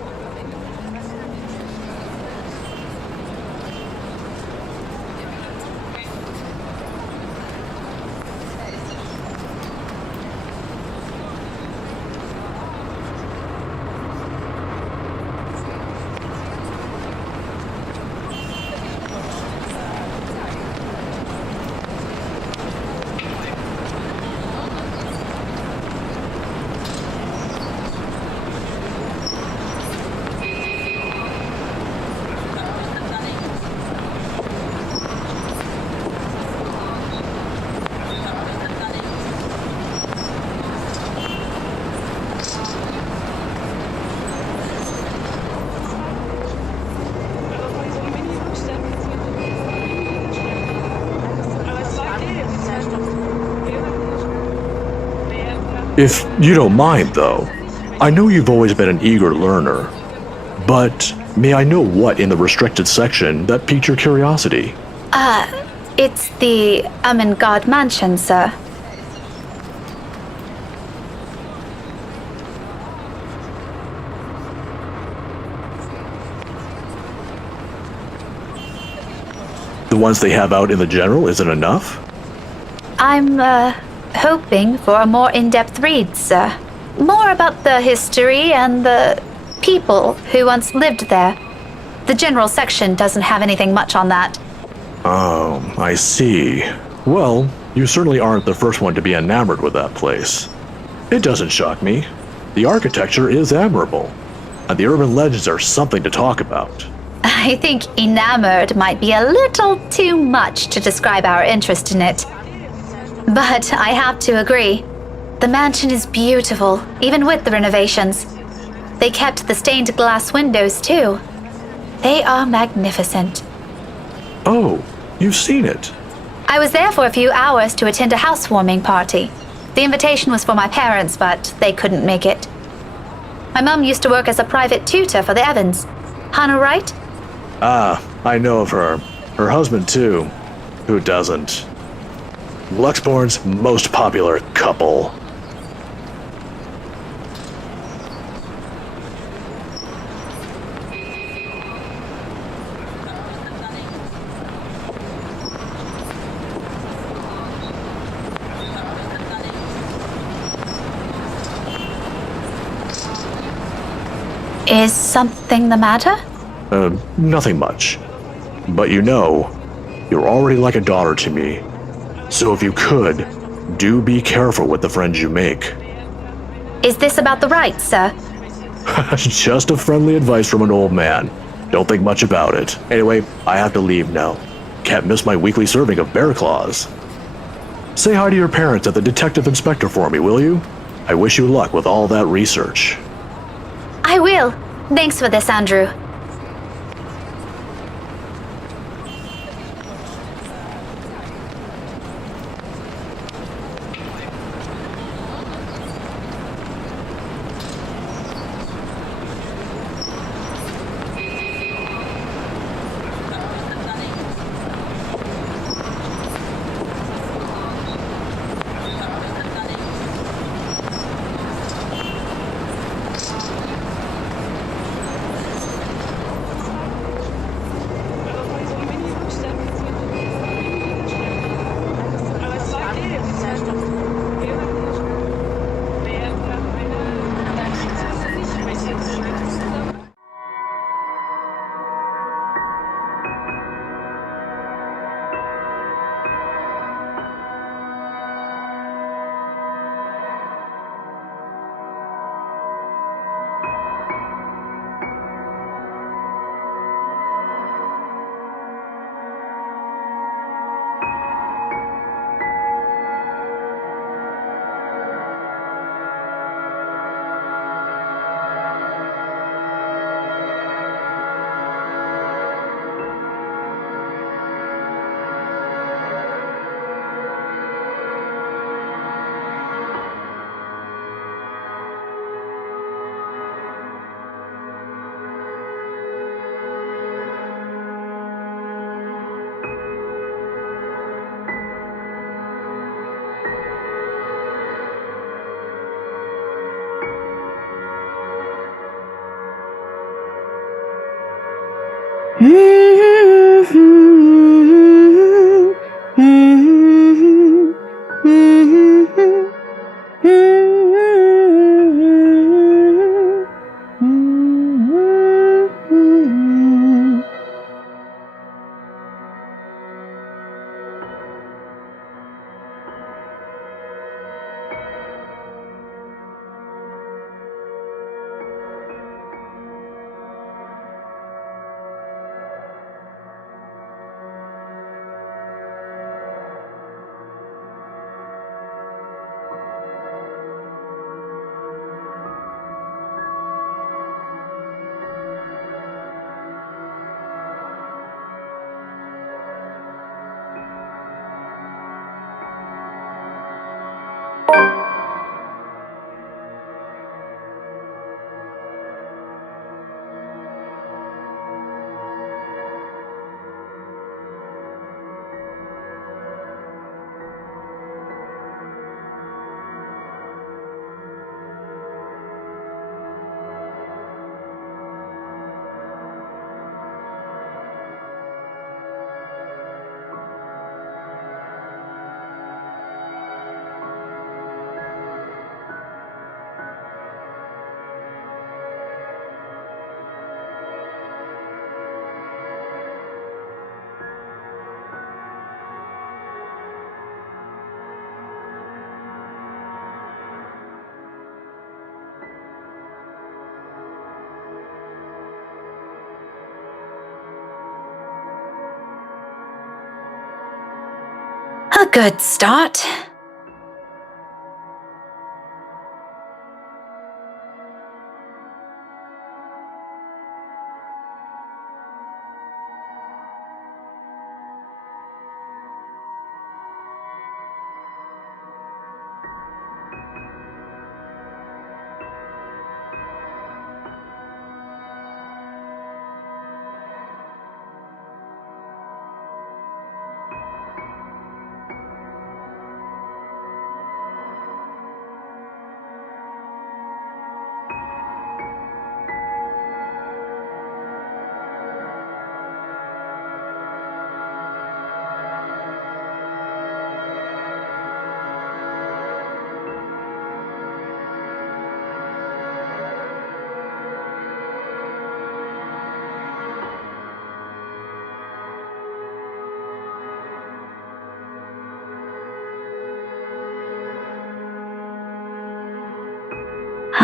If you don't mind, though, I know you've always been an eager learner, but may I know what in the restricted section that piqued your curiosity? It's the Ermengarde Mansion, sir. The ones they have out in the general isn't enough? I'm, hoping for a more in-depth read, sir. More about the history and the people who once lived there. The general section doesn't have anything much on that. Oh, I see. Well, you certainly aren't the first one to be enamored with that place. It doesn't shock me. The architecture is admirable, and the urban legends are something to talk about. I think enamored might be a little too much to describe our interest in it. But I have to agree. The mansion is beautiful, even with the renovations. They kept the stained glass windows, too. They are magnificent. Oh, you've seen it. I was there for a few hours to attend a housewarming party. The invitation was for my parents, but they couldn't make it. My mum used to work as a private tutor for the Evans. Hannah Wright? Ah, I know of her. Her husband, too. Who doesn't? Luxborn's most popular couple. Is something the matter? Nothing much. But you know, you're already like a daughter to me. So if you could, do be careful with the friends you make. Is this about the rights, sir? Just a friendly advice from an old man. Don't think much about it. Anyway, I have to leave now. Can't miss my weekly serving of bear claws. Say hi to your parents at the detective inspector for me, will you? I wish you luck with all that research. I will. Thanks for this, Andrew. A good start.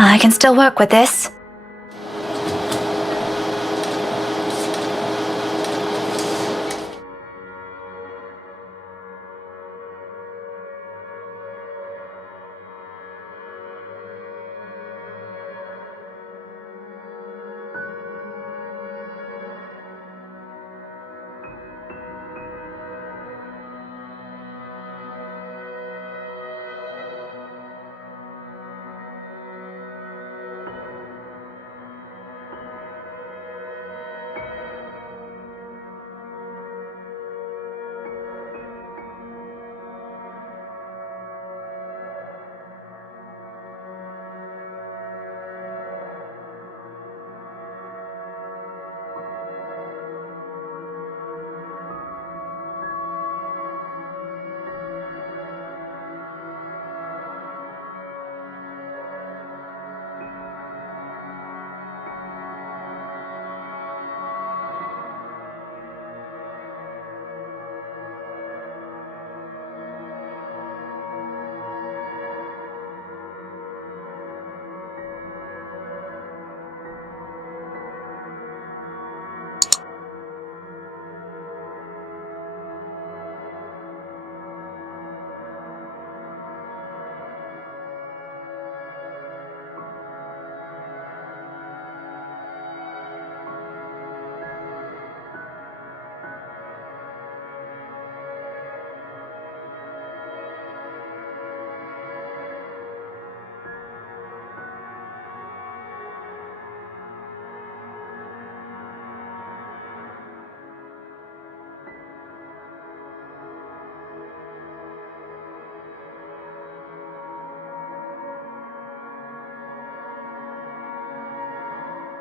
I can still work with this.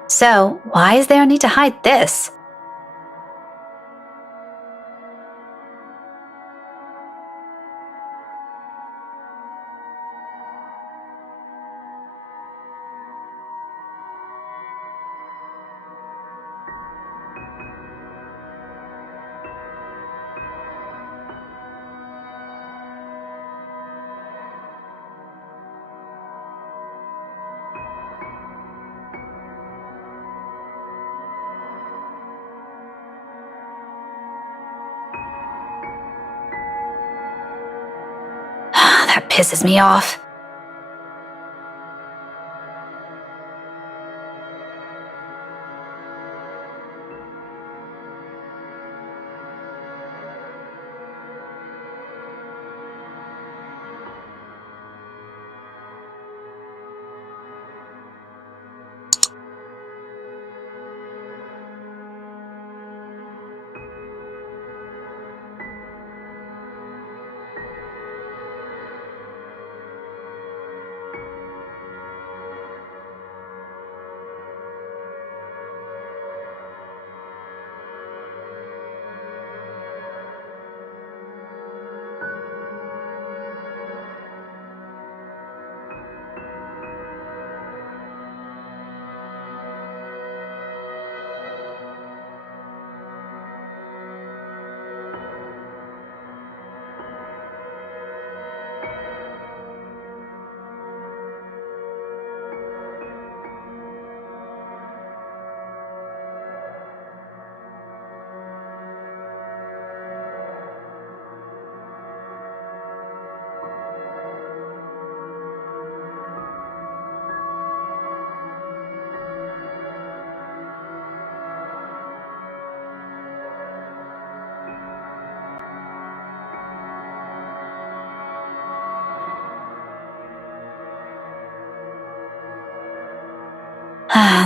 So, why is there a need to hide this? That pisses me off.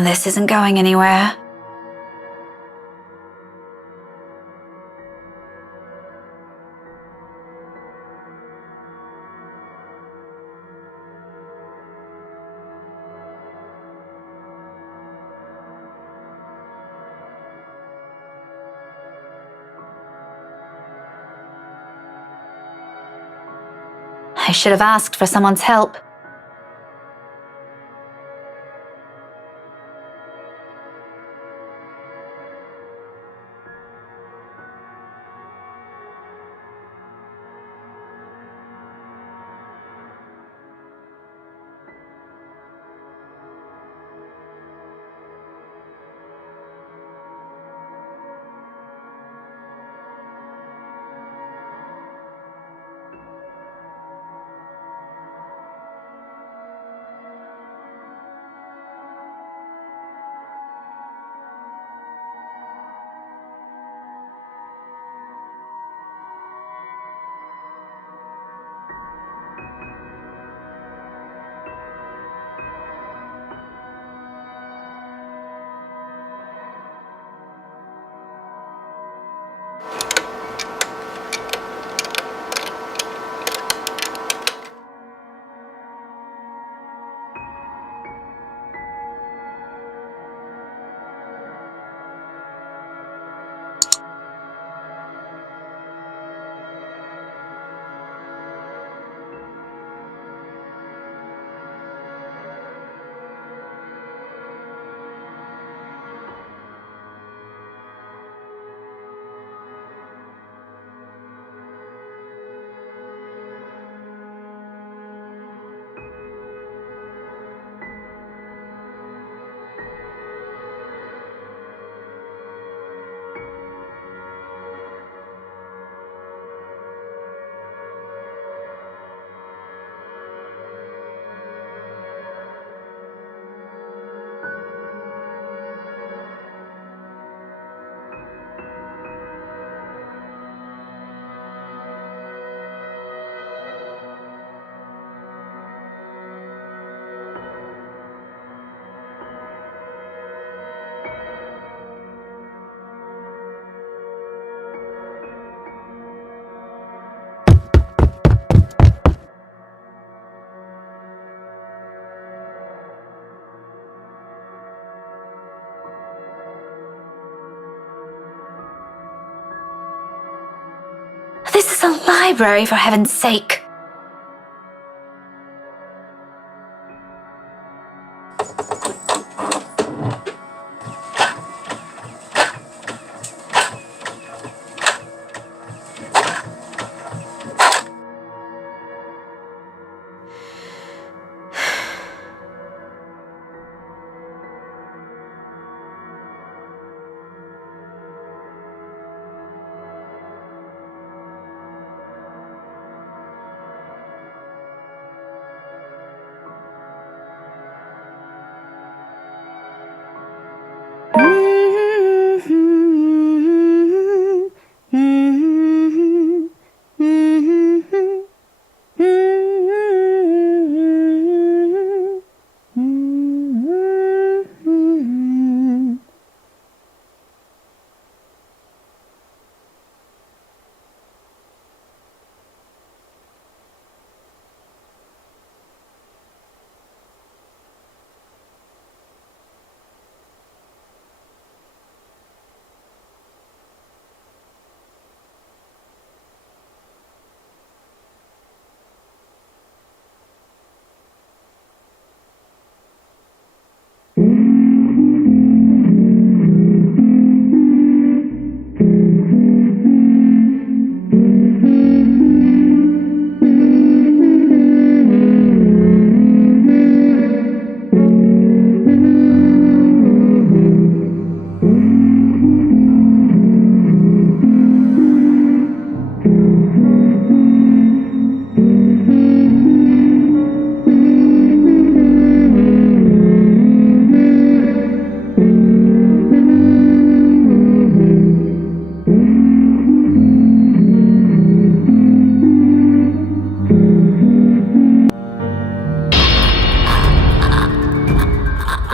This isn't going anywhere. I should have asked for someone's help. This is a library, for heaven's sake.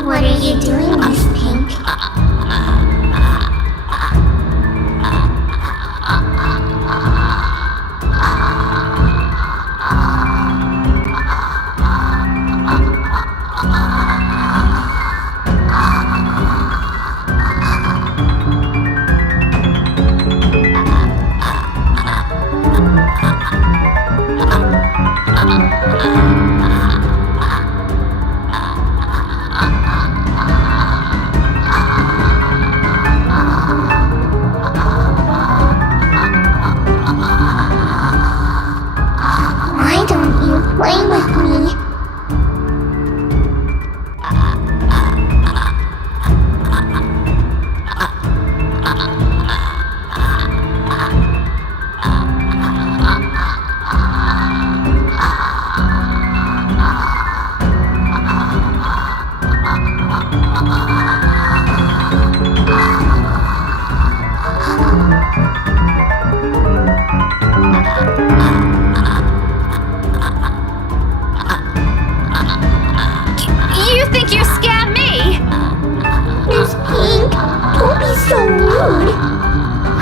What are you doing, Miss Pink? Why don't you play with me? You think you scared me? Miss Pink, don't be so rude.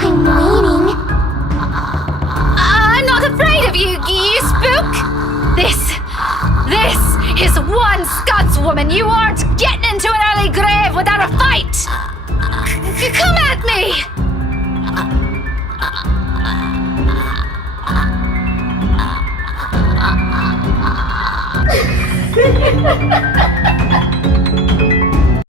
I'm waiting. I'm not afraid of you, you spook! This is one Scotswoman. You aren't getting into an early grave without a fight! Come at me!